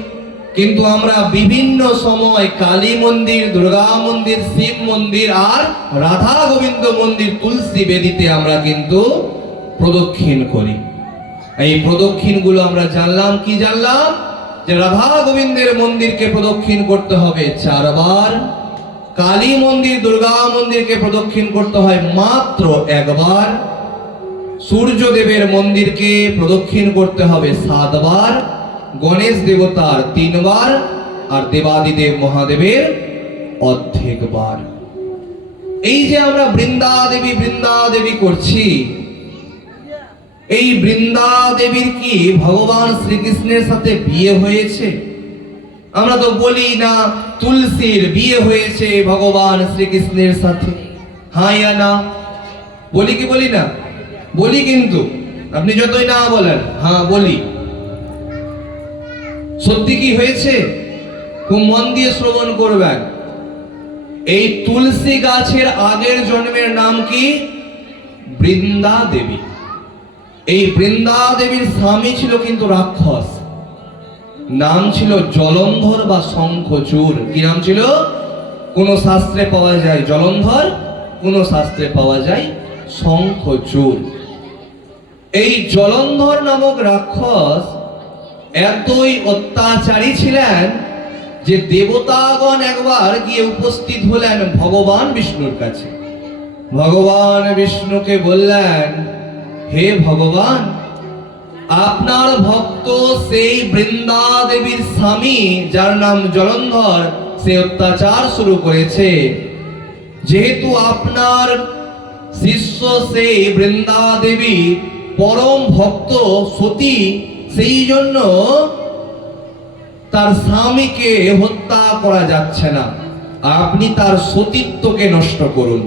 কিন্তু আমরা বিভিন্ন সময় কালী মন্দির, দুর্গা মন্দির, শিব মন্দির আর রাধা গোবিন্দ মন্দির, তুলসী বেদিতে আমরা কিন্তু প্রদক্ষিণ করি। এই প্রদক্ষিণগুলো আমরা জানলাম, কি জানলাম? যে রাধা গোবিন্দের মন্দিরকে প্রদক্ষিণ করতে হবে 4 বার, কালী মন্দির, দুর্গা মন্দিরকে প্রদক্ষিণ করতে হয় মাত্র 1 বার, সূর্যদেবের মন্দিরকে প্রদক্ষিণ করতে হবে 7 বার, গণেশ দেবতার 3 বার, আর দেবাদিদেব মহাদেবের অর্ধেক বার। এই যে আমরা বৃন্দাদেবী বৃন্দাদেবী করছি, এই বৃন্দাদেবীর কি ভগবান শ্রীকৃষ্ণের সাথে বিয়ে হয়েছে? আমরা তো বলি না তুলসীর বিয়ে হয়েছে ভগবান শ্রীকৃষ্ণের সাথে, হ্যাঁ ইয়া না? বলি কি বলি না? বলি, কিন্তু আপনি যতই না বলেন হ্যাঁ বলি। সত্যি কি হয়েছে? খুব মন দিয়ে শ্রবণ করবেন। এই তুলসী গাছের আগের জন্মের নাম কি? বৃন্দা দেবী। এই বৃন্দা দেবীর স্বামী ছিল কিন্তু রাক্ষস, নাম ছিল জলন্ধর বা শঙ্খচূড়। কি নাম ছিল? কোন শাস্ত্রে পাওয়া যায় জলন্ধর, কোন শাস্ত্রে পাওয়া যায় শঙ্খচূড়। এই জলন্ধর নামক রাক্ষস এতই অত্যাচারী ছিলেন যে দেবতাগণ একবার গিয়ে উপস্থিত হলেন ভগবান বিষ্ণুর কাছে। ভগবান বিষ্ণুকে বললেন, হে ভগবান, আপনার ভক্ত সেই বৃন্দা দেবীর স্বামী যার নাম জলন্ধর, সে অত্যাচার শুরু করেছে। যেহেতু আপনার শিষ্য সেই বৃন্দা দেবী পরম ভক্ত সতী, সেই জন্য তার স্বামীকে হত্যা করা যাচ্ছে না, আপনি তার সতীত্বকে নষ্ট করুন।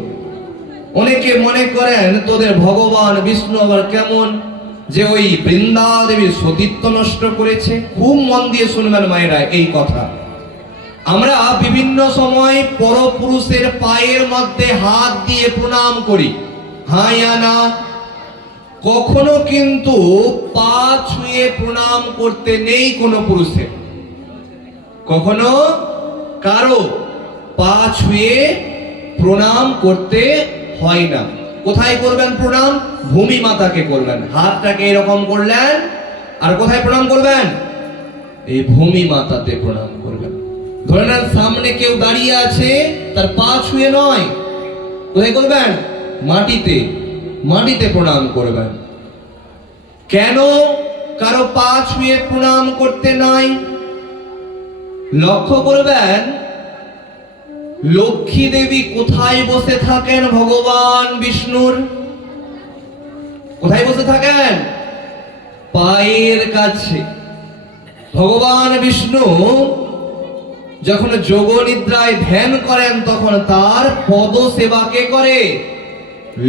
অনেকে মনে করেন তোদের ভগবান বিষ্ণু আবার কেমন, যে ওই বৃন্দা দেবীর সতীত্ব নষ্ট করেছে। খুব মন দিয়ে শুনবেন মায়েরা এই কথা। আমরা বিভিন্ন সময় পরপুরুষের পায়ের মধ্যে হাত দিয়ে প্রণাম করি, হ্যাঁ ইয়া না? কখনো কিন্তু পা ছুঁয়ে প্রণাম করতে নেই কোনো পুরুষের। কখনো কারো পা ছুঁয়ে প্রণাম করতে হয় না। কোথায় করবেন প্রণাম? ভূমি মাতাকে করবেন। হাতটাকে এরকম করলেন, আর কোথায় প্রণাম করবেন? এই ভূমি মাতাতে প্রণাম করবেন। ধরে নেন সামনে কেউ দাঁড়িয়ে আছে, তার পা ছুঁয়ে নয়, কোথায় করবেন? মাটিতে মাটিতে প্রণাম করবেন। কেন কারো পা ছুঁয়ে প্রণাম করতে নাই? লক্ষ্য করবেন লক্ষ্মী দেবী কোথায় বসে থাকেন? ভগবান বিষ্ণুর কোথায় বসে থাকেন? পায়ের কাছে। ভগবান বিষ্ণু যখন যোগ নিদ্রায় ধ্যান করেন তখন তার পদ সেবা কে করে?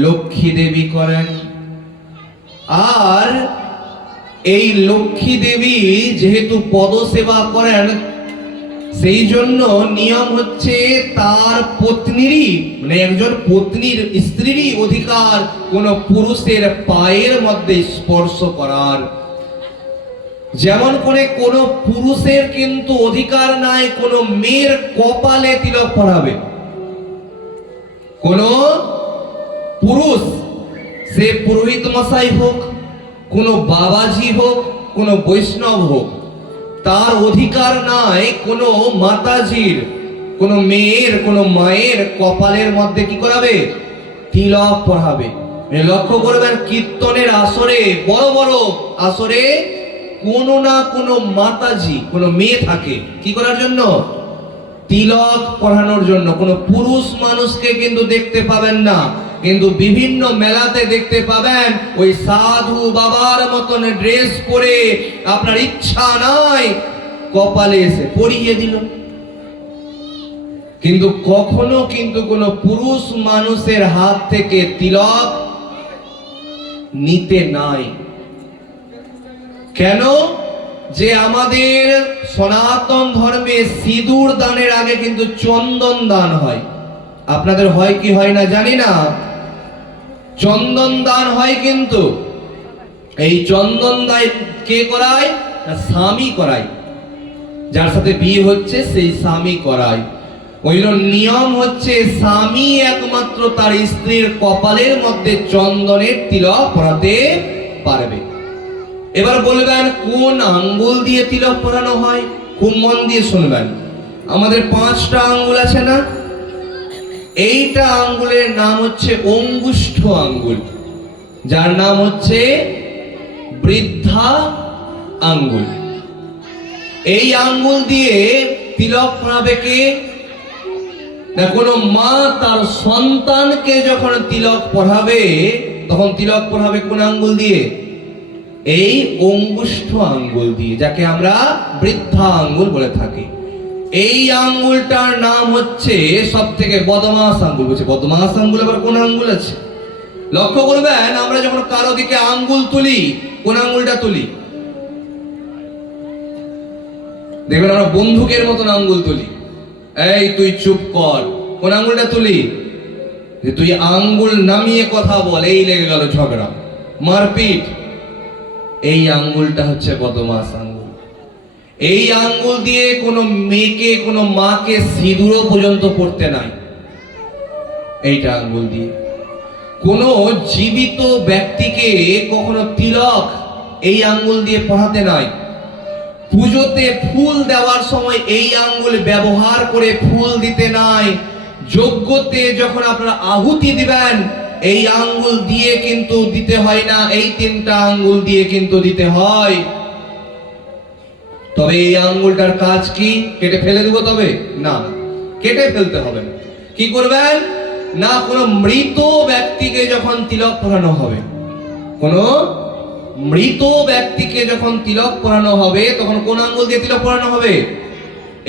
লক্ষ্মী দেবী করেন। আর এই লক্ষ্মী দেবী যেহেতু পদ সেবা করেন, সেই জন্য নিয়ম হচ্ছে তার পত্নীরই, মানে একজন পত্নীর স্ত্রীরই অধিকার কোন পুরুষের পায়ের মধ্যে স্পর্শ করার। যেমন করে কোন পুরুষের কিন্তু অধিকার নাই কোন মেয়ের কপালে তিলক পরাবে। কোন পুরুষ, সে পুরোহিত মশাই হোক, কোন বাবাজি হোক, কোন বৈষ্ণব হোক, তার অধিকার নাই কোন মাতাজির, কোন মেয়ের, কোন মায়ের কপালের মধ্যে কি করাবে? তিলক পরাবে। লক্ষ্য করবেন কীর্তনের আসরে, বড় বড় আসরে কোন না কোন মাতাজি, কোন মেয়ে থাকে কি করার জন্য? তিলক পরানোর জন্য। কোন পুরুষ মানুষকে কিন্তু দেখতে পাবেন না, কিন্তু বিভিন্ন মেলাতে দেখতে পাবেন ওই সাধু বাবার মতন ড্রেস পরে আপনার ইচ্ছা নাই কপালে এসে পরিয়ে দিল। কিন্তু কখনো কিন্তু কোন পুরুষ মানুষের হাত থেকে তিলক নিতে নাই। কেন? যে আমাদের সনাতন ধর্মে সিঁদুর দানের আগে কিন্তু চন্দন দান হয়। আপনাদের হয় কি হয় না জানি না, চন্দন দান হয়। কিন্তু এই চন্দন দান কে করায়? স্বামী করায়। যার সাথে বিয়ে হচ্ছে সেই স্বামী করায়। ওই নিয়ম হচ্ছে স্বামী একমাত্র তার স্ত্রীর কপালের মধ্যে চন্দনের তিলক পরাতে পারবে। এবার বলবেন কোন আঙ্গুল দিয়ে তিলক পরানো হয়? খুব মন দিয়ে শুনবেন। আমাদের 5টা আঙ্গুল আছে না? এইটা আঙ্গুলের নাম হচ্ছে অঙ্গুষ্ঠ আঙ্গুল, যার নাম হচ্ছে বৃদ্ধা আঙ্গুল। এই আঙ্গুল দিয়ে তিলক পরাবে কে? না, কোনো মা তার সন্তানকে যখন তিলক পরাবে তখন তিলক পরাবে কোন আঙ্গুল দিয়ে? এই অঙ্গুষ্ঠ আঙ্গুল দিয়ে, যাকে আমরা বৃদ্ধা আঙ্গুল বলে থাকি। এই আঙ্গুলটার নাম হচ্ছে সব থেকে বদমাস আঙ্গুল। বলছে বদমাস আঙ্গুল আবার কোন আঙ্গুল আছে? লক্ষ্য করবেন আমরা যখন কারো দিকে আঙ্গুল তুলি, কোন আঙ্গুলটা তুলি? দেখবেন আমরা বন্দুকের মতন আঙ্গুল তুলি। এই তুই চুপ কর। কোন আঙ্গুলটা তুলি? যে তুই আঙ্গুল নামিয়ে কথা বল, এই লেগে গেল ঝগড়া, মারপিট। এই আঙ্গুলটা হচ্ছে বদমাস আঙ্গুল। এই আঙ্গুল দিয়ে কোনো মেয়েকে, কোনো মাকে সিঁদুরও পর্যন্ত পড়তে নাই। এইটা আঙ্গুল দিয়ে কোনো জীবিত ব্যক্তিকে কখনো তিলক এই আঙ্গুল দিয়ে পরাতে নাই। পুজোতে ফুল দেওয়ার সময় এই আঙ্গুল ব্যবহার করে ফুল দিতে নাই। যজ্ঞতে যখন আপনারা আহুতি দিবেন এই আঙ্গুল দিয়ে কিন্তু দিতে হয় না, এই 3টা আঙ্গুল দিয়ে কিন্তু দিতে হয়। তবে এই আঙ্গুলটার কাজ কি? কেটে ফেলে দেবো? তবে না, কেটে ফেলতে হবে না। কি করবেন না, কোনো মৃত ব্যক্তিকে যখন তিলক পরানো হবে, কোনো মৃত ব্যক্তিকে যখন তিলক পরানো হবে তখন কোন আঙ্গুল দিয়ে তিলক পরানো হবে?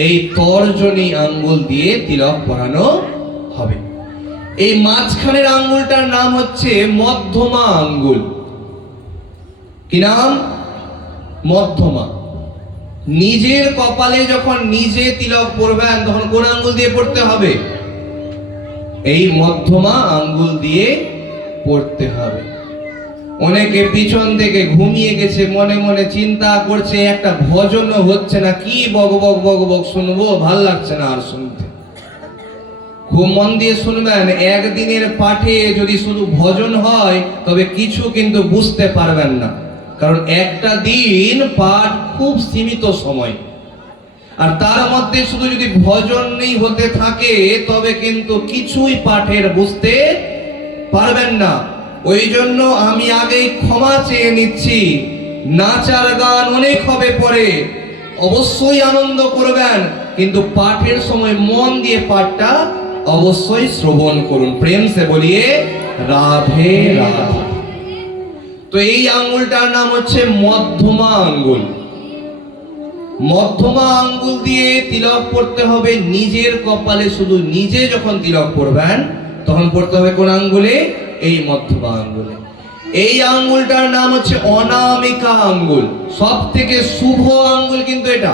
এই তর্জনী আঙ্গুল দিয়ে তিলক পরানো হবে। এই মাঝখানের আঙ্গুলটার নাম হচ্ছে মধ্যমা আঙ্গুল। কি নাম? মধ্যমা। নিজের কপালে যখন নিজে তিলক পরবেন তখন কোন আঙ্গুল দিয়ে পড়তে হবে? এই মধ্যমা আঙ্গুল দিয়ে পড়তে হবে। অনেকে পিছন থেকে ঘুমিয়ে গেছে, মনে মনে চিন্তা করছে একটা ভজনও হচ্ছে না, কি বক বক বক বক শুনবো, ভাল লাগছে না আর শুনতে। খুব মন দিয়ে শুনবেন, একদিনের পাঠে যদি শুধু ভজন হয় তবে কিছু কিন্তু বুঝতে পারবেন না। কারণ একটা দিন পাঠ খুব সীমিত সময়, আর তার মধ্যে শুধু যদি ভজন নেই হতে থাকে তবে কিন্তু কিছুই পাঠের বুঝতে পারবেন না। ওই জন্য আমি আগেই ক্ষমা চেয়ে নিচ্ছি। নাচার গান অনেক হবে পরে, অবশ্যই আনন্দ করবেন, কিন্তু পাঠের সময় মন দিয়ে পাঠটা অবশ্যই শ্রবণ করুন। প্রেম সে বলিয়ে রাধে রাধে। তো এই আঙ্গুলটার নাম হচ্ছে মধ্যমা আঙ্গুল। মধ্যমা আঙ্গুল দিয়ে তিলক পড়তে হবে নিজের কপালে। শুধু নিজে যখন তিলক পড়বেন তখন পড়তে হবে কোন আঙ্গুলে? এই মধ্যমা আঙ্গুলে। এই আঙ্গুলটার নাম হচ্ছে অনামিকা আঙ্গুল। সব থেকে শুভ আঙ্গুল কিন্তু এটা।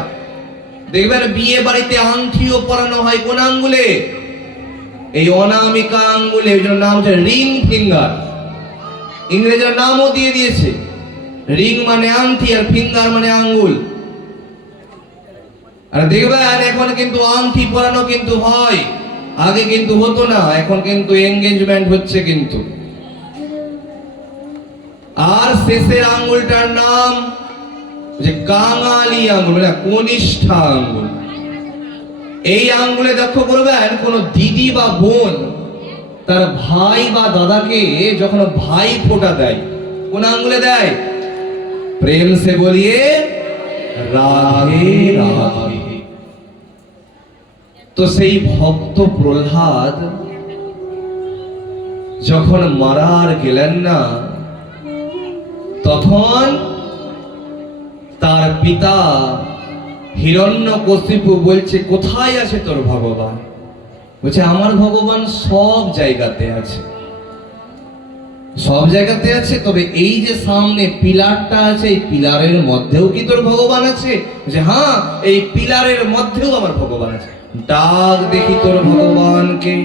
দেখবেন বিয়ে বাড়িতে আংটিও পরানো হয় কোন আঙ্গুলে? এই অনামিকা আঙ্গুলে। ওই জন্য নাম হচ্ছে রিং ফিঙ্গার। ইংরেজরা নামও দিয়ে দিয়েছে। রিং মানে আংটি আর ফিঙ্গার মানে আঙ্গুল। আর দেখবেন এখন কিন্তু আংটি পরানো কিন্তু হয়, আগে কিন্তু হতো না। এখন কিন্তু এনগেজমেন্ট হচ্ছে কিন্তু। আর শেষের আঙ্গুলটার নাম যে কাঙালি আঙ্গুল, মানে কনিষ্ঠা আঙ্গুল। এই আঙ্গুলে লক্ষ্য করবেন কোন দিদি বা বোন তার ভাই বা দাদাকে যখন ভাই ফোঁটা দেয় কোন আঙ্গুলে দেয়? প্রেম সে বলিয়ে রাধে রাধে। তো সেই ভক্ত প্রহ্লাদ যখন মারার গেলেন না, তখন তার পিতা হিরণ্যকশিপু বলছে, কোথায় আছে তোর ভগবান? বলছে, আমার ভগবান সব জায়গাতে আছে। সব জায়গাতে আছে, তবে এই যে সামনে পিলারটা আছে, এই পিলারের মধ্যেও কি তোর ভগবান আছে? যে হ্যাঁ, এই পিলারের মধ্যেও আমার ভগবান আছে। ডাক দেখি তোর ভগবানকে।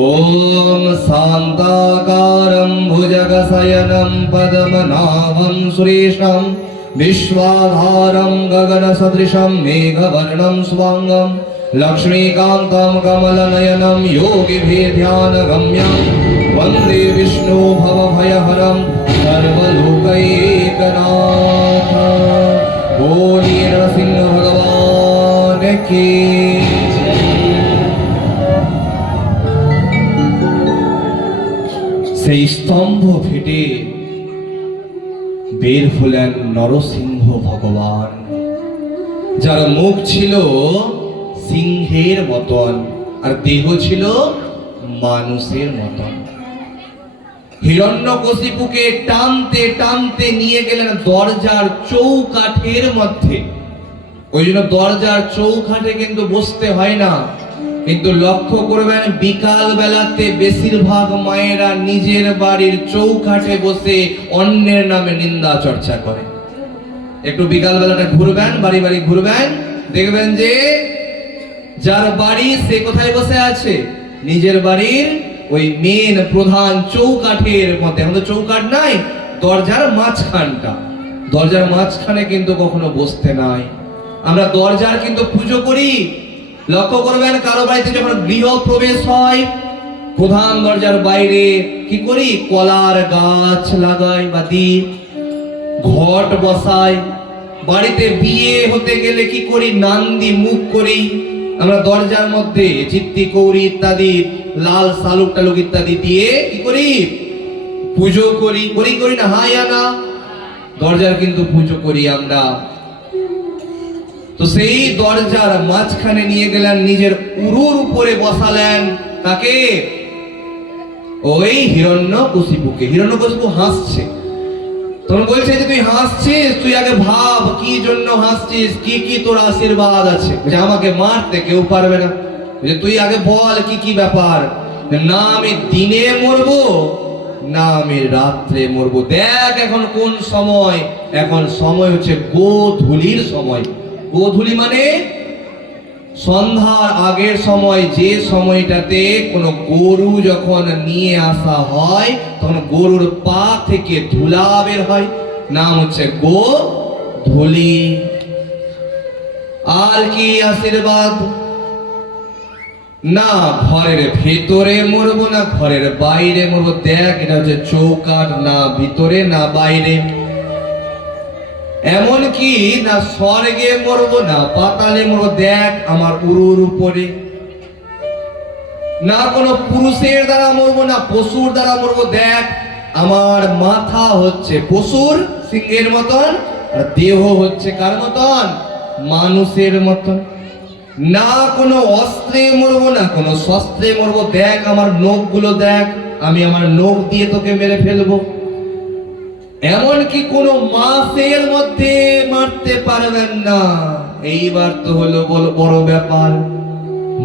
ওম শান্তাকারম ভুজগশয়নম পদ্মনাভম সুরেশম विश्वाधारं गगन सदृशं मेघवर्णं स्वांगं लक्ष्मीकान्तं कमलनयनं योगिभिर्ध्यानगम्यं वन्दे विष्णु भवभयहरं सर्वलोकैकनाथ। बोलिए नरसिंह भगवान की जय। সেই স্তম্ভ ফেটে বের হলেন নরসিংহ ভগবান, যার মুখ ছিল সিংহের মতন আর দেহ ছিল মানুষের মতন। হিরণ্যকশিপুকে টানতে টানতে নিয়ে গেলেন দরজার চৌকাঠের মধ্যে। ওই জন্য দরজার চৌকাঠে কিন্তু বসতে হয় না, কিন্তু লক্ষ্য করবেন বিকাল বেলাতে বেশিরভাগ মায়েরা নিজের বাড়ির চৌকাঠে বসে অন্যের নামে নিন্দা চর্চা করে। একটু বিকাল বেলাটা ঘুরবেন, বাড়ি বাড়ি ঘুরবেন, দেখবেন যে যার বাড়ি সে কোথায় বসে আছে? নিজের বাড়ির ওই মেন প্রধান চৌকাঠের মধ্যে। আমাদের চৌকাঠ নাই, দরজার মাঝখানটা। দরজার মাঝখানে কিন্তু কখনো বসতে নাই। আমরা দরজার কিন্তু পুজো করি। লক্ষ্য করবেন কারো বাড়িতে যখন গৃহ প্রবেশ হয়, প্রধান দরজার বাইরে কি করি? কলার গাছ লাগাই বা দিই, ঘট বসাই। বাড়িতে বিয়ে হতে গেলে কি করি? নান্দি মুখ করি। আমরা দরজার মধ্যে চিত্তি কৌরি ইত্যাদি, লাল শালুক টালুক ইত্যাদি দিয়ে কি করি? পুজো করি। করি করি না? হ্যাঁ না? দরজার কিন্তু পুজো করি আমরা। তো সেই দরজার মাঝখানে নিয়ে গেলেন, নিজের উরুর উপরে বসালেন। তাকে? ওই হিরণ্যকশিপুকে। হিরণ্যকশিপু হাসছে। তখন বলছে যে তুই হাসছিস, তুই আগে ভাব কি জন্য হাসছিস, কি কি তোর আশীর্বাদ আছে। যে আমাকে মারতে কেউ পারবে না। যে তুই আগে বল কি কি ব্যাপার। না আমি দিনে মরবো, না আমি রাত্রে মরবো। দেখ এখন কোন সময়। এখন সময় হচ্ছে গোধূলির সময়। গোধূলি মানে সন্ধ্যার আগের সময়, যে সময়টাতে কোনো গরু যখন নিয়ে আসা হয় তখন গরুর পা থেকে ধুলা বের হয়, নাম হচ্ছে গোধূলি। আর কি আশীর্বাদ? না ঘরের ভেতরে মরবো, না ঘরের বাইরে মরবো। দেখ এটা হচ্ছে চৌকাঠ, না ভিতরে না বাইরে। এমন কি না স্বর্গে মরবো, না পাতালে মরবো। দেখ আমার উরুর উপরে। না কোনো পুরুষের দ্বারা মরবো, না পশুর দ্বারা মরবো। দেখ, আমার মাথা হচ্ছে পশুর সিংহের মতন, আর দেহ হচ্ছে কার মতন? মানুষের মতন। না কোনো অস্ত্রে মরবো, না কোনো শস্ত্রে মরবো। দেখ আমার নখগুলো দেখ, আমি আমার নখ দিয়ে তোকে মেরে ফেলবো। এমনকি কোনো মাসের মধ্যে মারতে পারবেন না। এইবার তো হলো বড় ব্যাপার,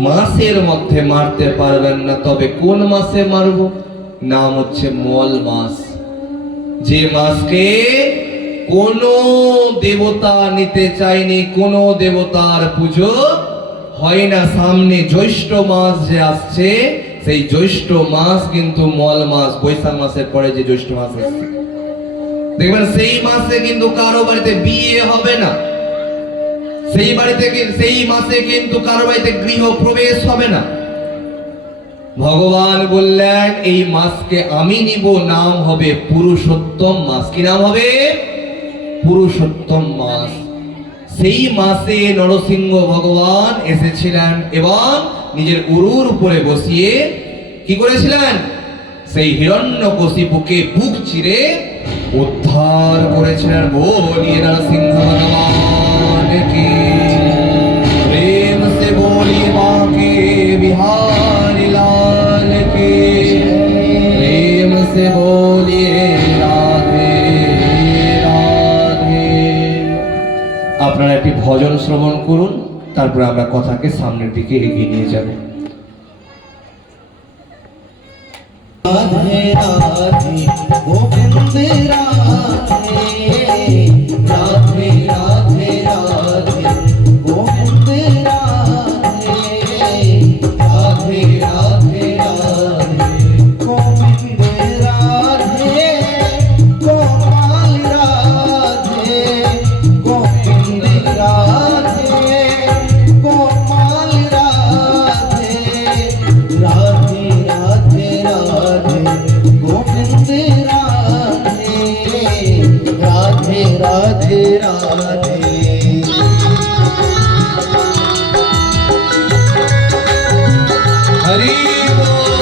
মাসের মধ্যে মারতে পারবেন না। তবে কোন মাসে মারবো? নাম হচ্ছে মল মাস। যে মাসকে কোনো দেবতা নিতে চায়নি, কোনো দেবতার পুজো হয় না। সামনে জ্যৈষ্ঠ মাস যে আসছে, সেই জ্যৈষ্ঠ মাস কিন্তু মল মাস। বৈশাখ মাসের পরে যে জ্যৈষ্ঠ মাস আসছে, দেখবেন সেই মাসে কিন্তু কারো বাড়িতে বিয়ে হবে না। সেই মাসে কিন্তু কারো বাড়িতে গৃহ প্রবেশ হবে না। ভগবান বললেন এই মাসকে আমি নিব, নাম হবে পুরুষোত্তম মাস। কি নাম হবে? পুরুষোত্তম মাস। সেই মাসে নরসিংহ ভগবান এসেছিলেন এবং নিজের উরুর উপরে বসিয়ে কি করেছিলেন? সেই হিরণ্যকশিপুকে বুক চিরে উদ্ধার করেছিলেন। বলিয়ে নরসিংহ ভগবান কি, প্রেম সে বলিয়ে বাঁকে বিহারি লাল কি, প্রেম সে বলিয়ে রাধে রাধে। আপনারা একটি ভজন শ্রবণ করুন, তারপরে আমরা কথাকে সামনের দিকে এগিয়ে নিয়ে যাব। राधे राधे गोविंद राधे, राधे राधे राधे गोविंद राधे, राधे राधे राधे गोविंद राधे, गोपाल राधे, गोविंद राधे, गोपाल राधे, राधे राधे राधे गोविंद राधे, राधे राधे राधे। हरि बोल।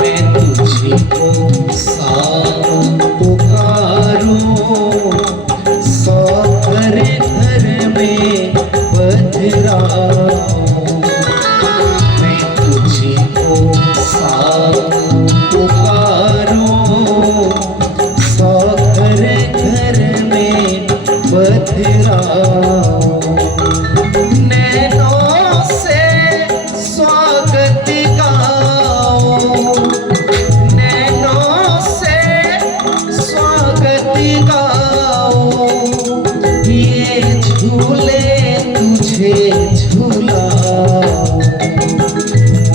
मैं तुझको सावन पुकारूं, सौ घर घर में पधराऊं। मैं तुझको सावन पुकारूं, सौ घर घर में पधराऊं। नैनों से स्वागत गाऊं, नैनों से स्वागत गाऊं। ये झूले तुझे झूलाऊं,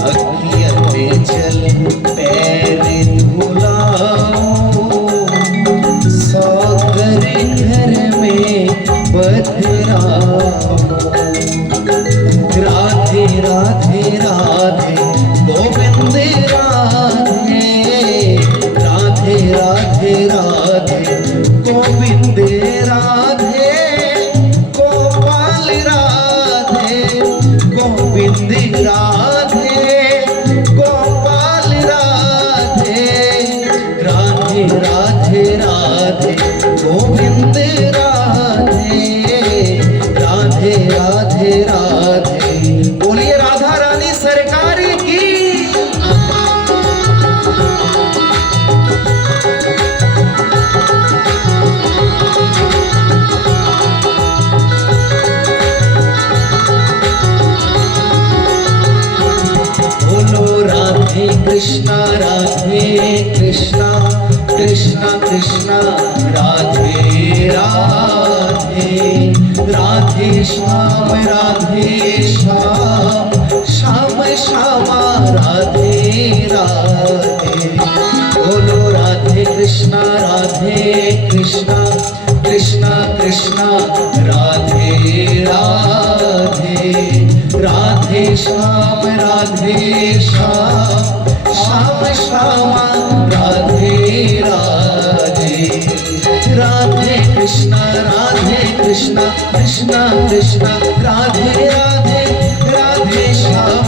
अखियों में जल पैर धुलाऊं। सौ घर घर में पधराऊं। राधे राधे राधे गोविंद राधे, राधे राधे राधे गोविंद राधे, गोपाल राधे, गोविंद राधे, गोपाल राधे, राधे राधे राधे गोविंद राधे, राधे राधे राधे। बोलिए राधा रानी सरकार की। बोलो राधे कृष्णा, राधे कृष्णा, कृष्णा कृष्णा राधे राधे, राधे श्याम, राधे श्याम, श्याम श्यामा राधे कृष्ण राधे कृष्ण कृष्ण कृष्ण राधे राधे राधे श्याम श्याम श्याम राधे राधे राधे कृष्ण कृष्ण कृष्ण राधे राधे राधे श्याम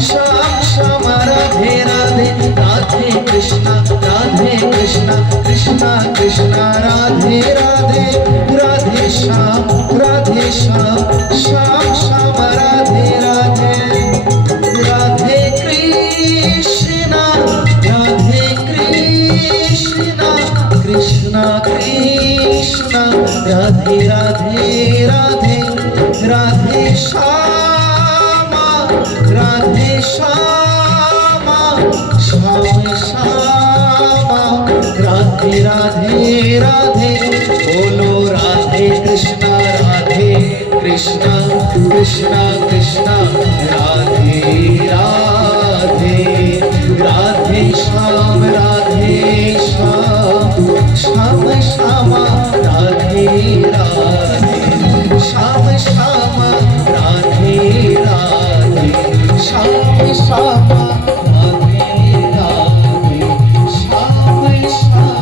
श्याम श्याम राधे राधे राधे कृष्ण कृष्ण कृष्ण राधे राधे राधे श्याम श्याम श्याम राधे राधे राधे कृष्ण कृष्ण कृष्ण राधे राधे राधे राधे श्याम श्याम श्याम राधे राधे राधे बोलो राधे कृष्ण कृष्ण कृष्ण राधे राधे राधे श्याम श्याम श्याम राधे राधे श्याम श्याम राधे राधे श्याम श्याम राधे राधे श्याम श्याम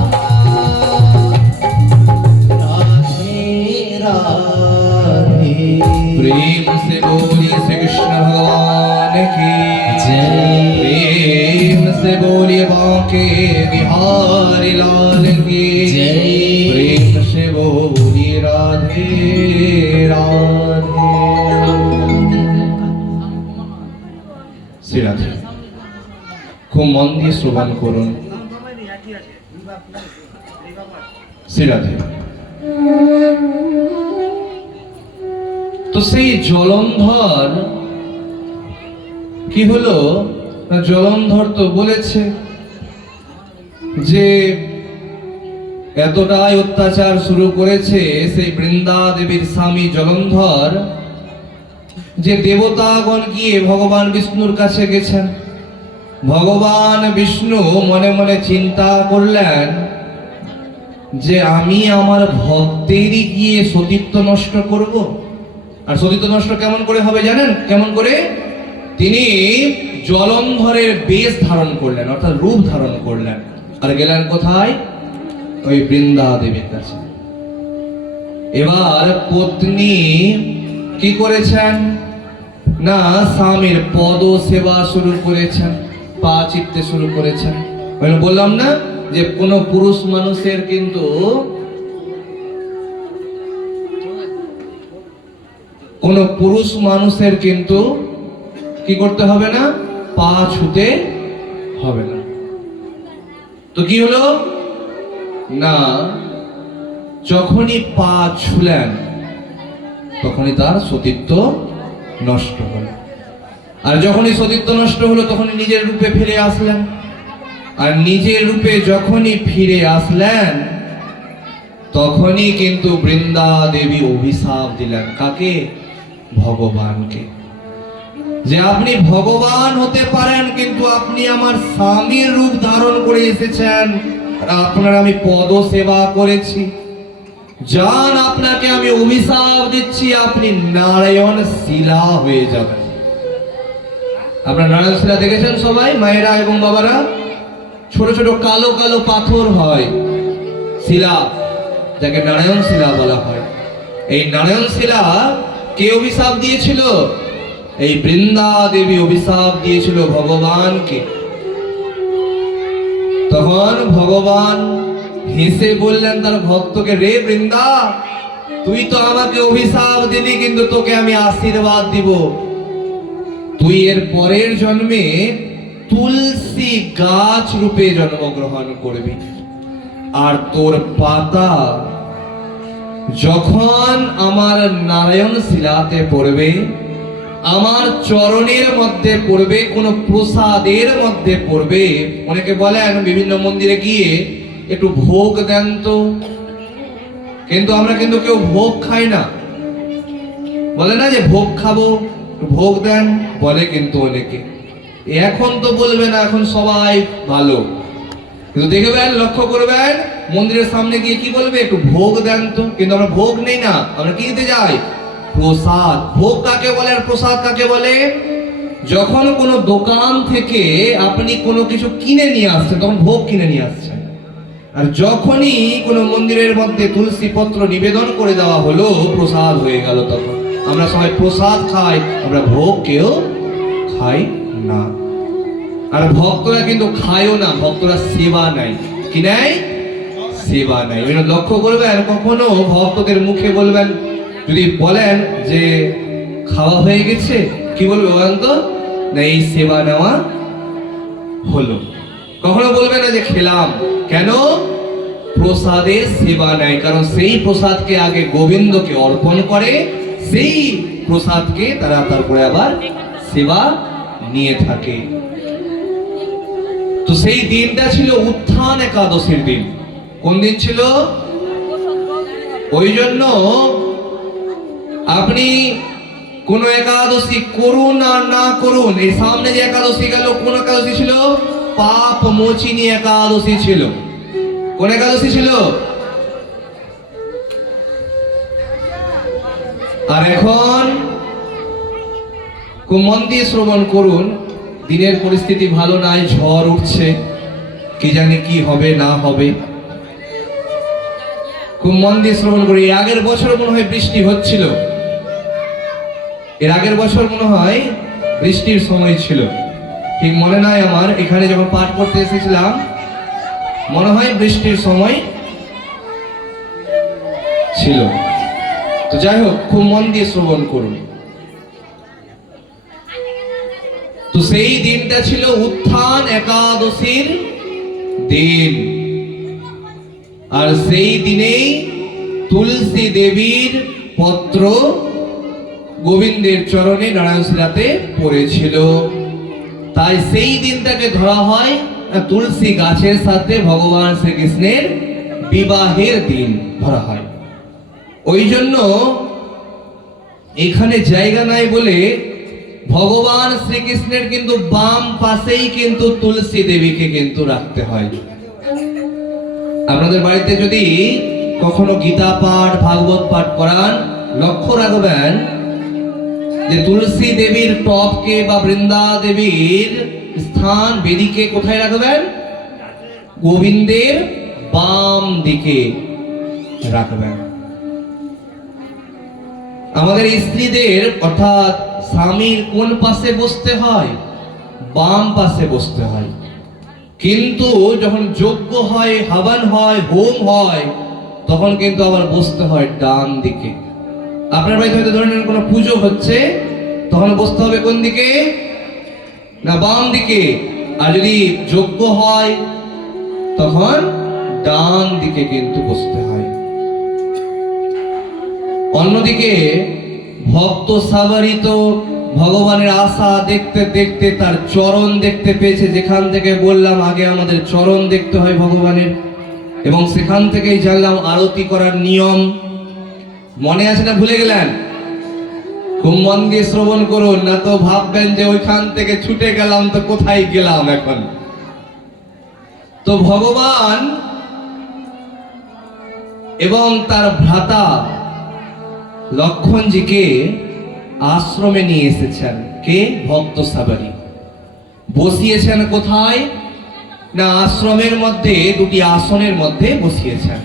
राधे राधे। प्रेम से बोली श्री कृष्ण भगवान की जय। प्रेम से बोलिए बांके बिहारी लाल की जय। प्रेम से बोलिए राधे राधे। শ্রী রাধে খুব মন দিয়ে শ্রবণ করুন। শ্রী রাধে। তো সেই জলন্ধর কি হলো না, জলন্ধর তো বলেছে যে এতটাই অত্যাচার শুরু করেছে সেই বৃন্দা দেবীর স্বামী জলন্ধর যে দেবতাগণ গিয়ে ভগবান বিষ্ণুর কাছে গেছেন। ভগবান বিষ্ণু মনে মনে চিন্তা করলেন যে আমি আমার ভক্তেরই গিয়ে সতীত্ব নষ্ট করব। আর সতীত্ব নষ্ট কেমন করে হবে জানেন? কেমন করে? তিনি জলন্ধরের বেশ ধারণ করলেন, অর্থাৎ রূপ ধারণ করলেন, আর গেলেন কোথায়? ওই বৃন্দা দেবীর কাছে। এবার পত্নী কি করেছেন না, স্বামীর পদ সেবা শুরু করেছেন, পা চিপতে শুরু করেছেন। বললাম না যে কোন পুরুষ মানুষের কিন্তু কি করতে হবে না, পা ছুতে হবে না। তো কি হলো না, যখনই পা ছুলেন তখনই তার সতীত্ব নষ্ট হলো। আর যখনই সতীত্ব নষ্ট হলো তখনই নিজের রূপে ফিরে আসলেন। আর নিজের রূপে যখনই ফিরে আসলেন তখনই কিন্তু বৃন্দা দেবী অভিশাপ দিলেন। কাকে? ভগবানকে। যে আপনি ভগবান হতে পারেন কিন্তু আপনি আমার স্বামীর রূপ ধারণ করে এসেছেন, আর আপনার আমি পদ সেবা করেছি। জান, আপনাকে আমি অভিশাপ দিচ্ছি, আপনি নারায়ণ শিলা হয়ে যাবেন। আপনারা নারায়ণ শিলা দেখেছেন সবাই, মায়েরা এবং বাবারা? ছোট ছোট কালো কালো পাথর হয়, শিলা, যাকে নারায়ণ শিলা বলা হয়। এই নারায়ণ শিলা কে অভিশাপ দিয়েছিল? এই বৃন্দা দেবী অভিশাপ দিয়েছিল ভগবানকে। তখন ভগবান হেসে বললেন তার ভক্তকে, রে বৃন্দা, তুই তো আমাকে অভিশাপ দিলি, কিন্তু তোকে আমি আশীর্বাদ দিব। তুই এর পরের জন্মে তুলসী গাছ রূপে জন্মগ্রহণ করবি, আর তোর পাতা যখন আমার নারায়ণ শিলাতে পড়বে, আমার চরণের মধ্যে পড়বে, কোন প্রসাদের মধ্যে পড়বে। অনেকে বলেন বিভিন্ন মন্দিরে গিয়ে একটু ভোগ দেন তো, কিন্তু আমরা কিন্তু কেউ ভোগ খাই না। বলে না যে ভোগ খাবো, ভোগ দেন, বলে কিন্তু অনেকে। এখন তো বলবে না, এখন সবাই ভালো, কিন্তু দেখবেন, লক্ষ্য করবেন, মন্দিরের সামনে গিয়ে কি বলবে, একটু ভোগ দেন তো। কিন্তু আমরা ভোগ নেই না, আমরা কি দিতে যাই, প্রসাদ। ভোগ কাকে বলে আর প্রসাদ কাকে বলে? যখন কোনো দোকান থেকে আপনি কোনো কিছু কিনে নিয়ে আসছেন তখন ভোগ কিনে নিয়ে আসছেন, আর যখনই কোনো মন্দিরের মধ্যে তুলসী পত্র নিবেদন করে দেওয়া হলো, প্রসাদ হয়ে গেল। তখন আমরা সবাই প্রসাদ খাই, আমরা ভোগ কেউ খাই না। আর ভক্তরা কিন্তু খায়ও না, ভক্তরা সেবা নেয়। কি নেয়? সেবা নেয়। লক্ষ্য করবেন, কখনো ভক্তদের মুখে বলবেন, যদি বলেন যে খাওয়া হয়ে গেছে, কি বলবে বলেন তো? না, এই সেবা নেওয়া হলো। কখনো বলবে না যে খেলাম। কেন? প্রসাদের সেবা নেয়, কারণ সেই প্রসাদকে আগে গোবিন্দকে অর্পণ করে, সেই প্রসাদকে তারা তারপরে আবার সেবা নিয়ে থাকে। তো সেই দিনটা ছিল উত্থান একাদশীর দিন। কোন দিন ছিল? ওই জন্য আপনি কোন একাদশী করুন আর না করুন, এই সামনে যে একাদশী গেল, কোন একাদশী ছিল? পাপ মোচিনী একাদশী ছিল। কোন একাদশী ছিল? আর এখন খুব মন দিয়ে শ্রবণ করুন, দিনের পরিস্থিতি ভালো নাই, ঝড় উঠছে, কি জানি কি হবে না হবে। খুব মন দিয়ে শ্রবণ করি। এর আগের বছর মনে হয় বৃষ্টি হচ্ছিল, এর আগের বছর মনে হয় বৃষ্টির সময় ছিল, ঠিক মনে নাই আমার। এখানে যখন পাঠ করতে এসেছিলাম মনে হয় বৃষ্টির সময় ছিল। তো যাই হোক, খুব মন দিয়ে শ্রবণ করুন। তো সেই দিনটা ছিল উত্থান একাদশীর দিন, আর সেই দিনেই তুলসী দেবীর পত্র গোবিন্দের চরণে নারায়ণ শিলাতে পড়েছিল। তাই সেই দিনটাকে ধরা হয় তুলসী গাছের সাথে ভগবান শ্রীকৃষ্ণের বিবাহের দিন ধরা হয়। ওই জন্য এখানে জায়গা নাই বলে ভগবান শ্রীকৃষ্ণের কিন্তু বাম পাশেই কিন্তু তুলসী দেবীকে কিন্তু রাখতে হয়। আপনাদের বাড়িতে যদি কখনো গীতা পাঠ, ভাগবত পাঠ করান, লক্ষ্য রাখবেন যে তুলসী দেবীর টপকে বা বৃন্দা দেবীর স্থান বেদিকে কোথায় রাখবেন? গোবিন্দের বাম দিকে রাখবেন। আমাদের স্ত্রীদের অর্থাৎ স্বামীর কোন পাশে বসতে হয়? বাম পাশে বসতে হয়। কিন্তু যখন যজ্ঞ হয়, হাবান হয়, হোম হয়, তখন কিন্তু আবার বসতে হয় ডান দিকে। আপনার বাড়িতে হয়তো ধরে নেন কোনো পুজো হচ্ছে, তখন বসতে হবে কোন দিকে? না, বাম দিকে। আর যদি যজ্ঞ হয় তখন ডান দিকে কিন্তু বসতে হয়। অন্যদিকে ভক্ত সাবারি তো ভগবানের আশা দেখতে দেখতে তার চরণ দেখতে পেয়েছে। যেখান থেকে বললাম আগে আমাদের চরণ দেখতে হয় ভগবানের, এবং সেখান থেকেই জানলাম আরতি করার নিয়ম। মনে আছে না ভুলে গেলেন? খুব মন দিয়ে শ্রবণ করুন, না তো ভাববেন যে ওইখান থেকে ছুটে গেলাম তো কোথায় গেলাম এখন। তো ভগবান এবং তার ভ্রাতা লক্ষণজিকে আশ্রমে নিয়ে এসেছেন। কে? ভক্ত সাবারি। বসিয়েছেন কোথায়? না, আশ্রমের মধ্যে দুটি আসনের মধ্যে বসিয়েছেন।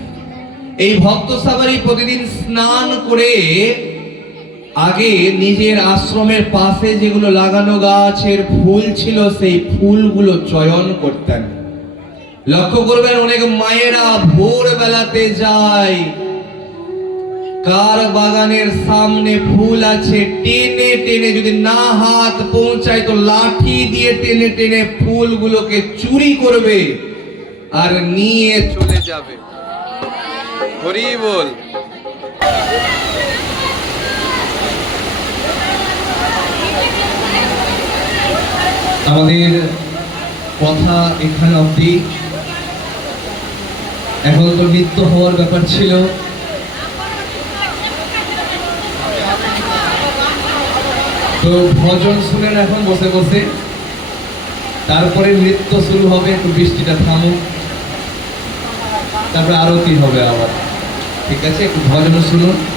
এই ভক্ত সাবারি প্রতিদিন স্নান করে আগে নিজের আশ্রমের পাশে যেগুলো লাগানো গাছের ফুল ছিল সেই ফুলগুলো চয়ন করতেন। লক্ষ্য করবেন, অনেক মায়েরা ভোর বেলাতে যায়, কার বাগানের সামনে ফুল আছে, টেনে টেনে যদি না হাত পৌঁছায় তো লাঠি দিয়ে টেনে টেনে ফুলগুলোকে চুরি করবে আর নিয়ে চলে যাবে। হরি বল। আমাদের কথা এখানে অবধি। এখন তো নৃত্য হওয়ার ব্যাপার ছিল, তো ভজন শুনেন এখন বসে বসে, তারপরে নৃত্য শুরু হবে। একটু বৃষ্টিটা থামুক। তারপরে আরতি হবে আবার। ঠিক আছে, একটু ভজন শুনুন।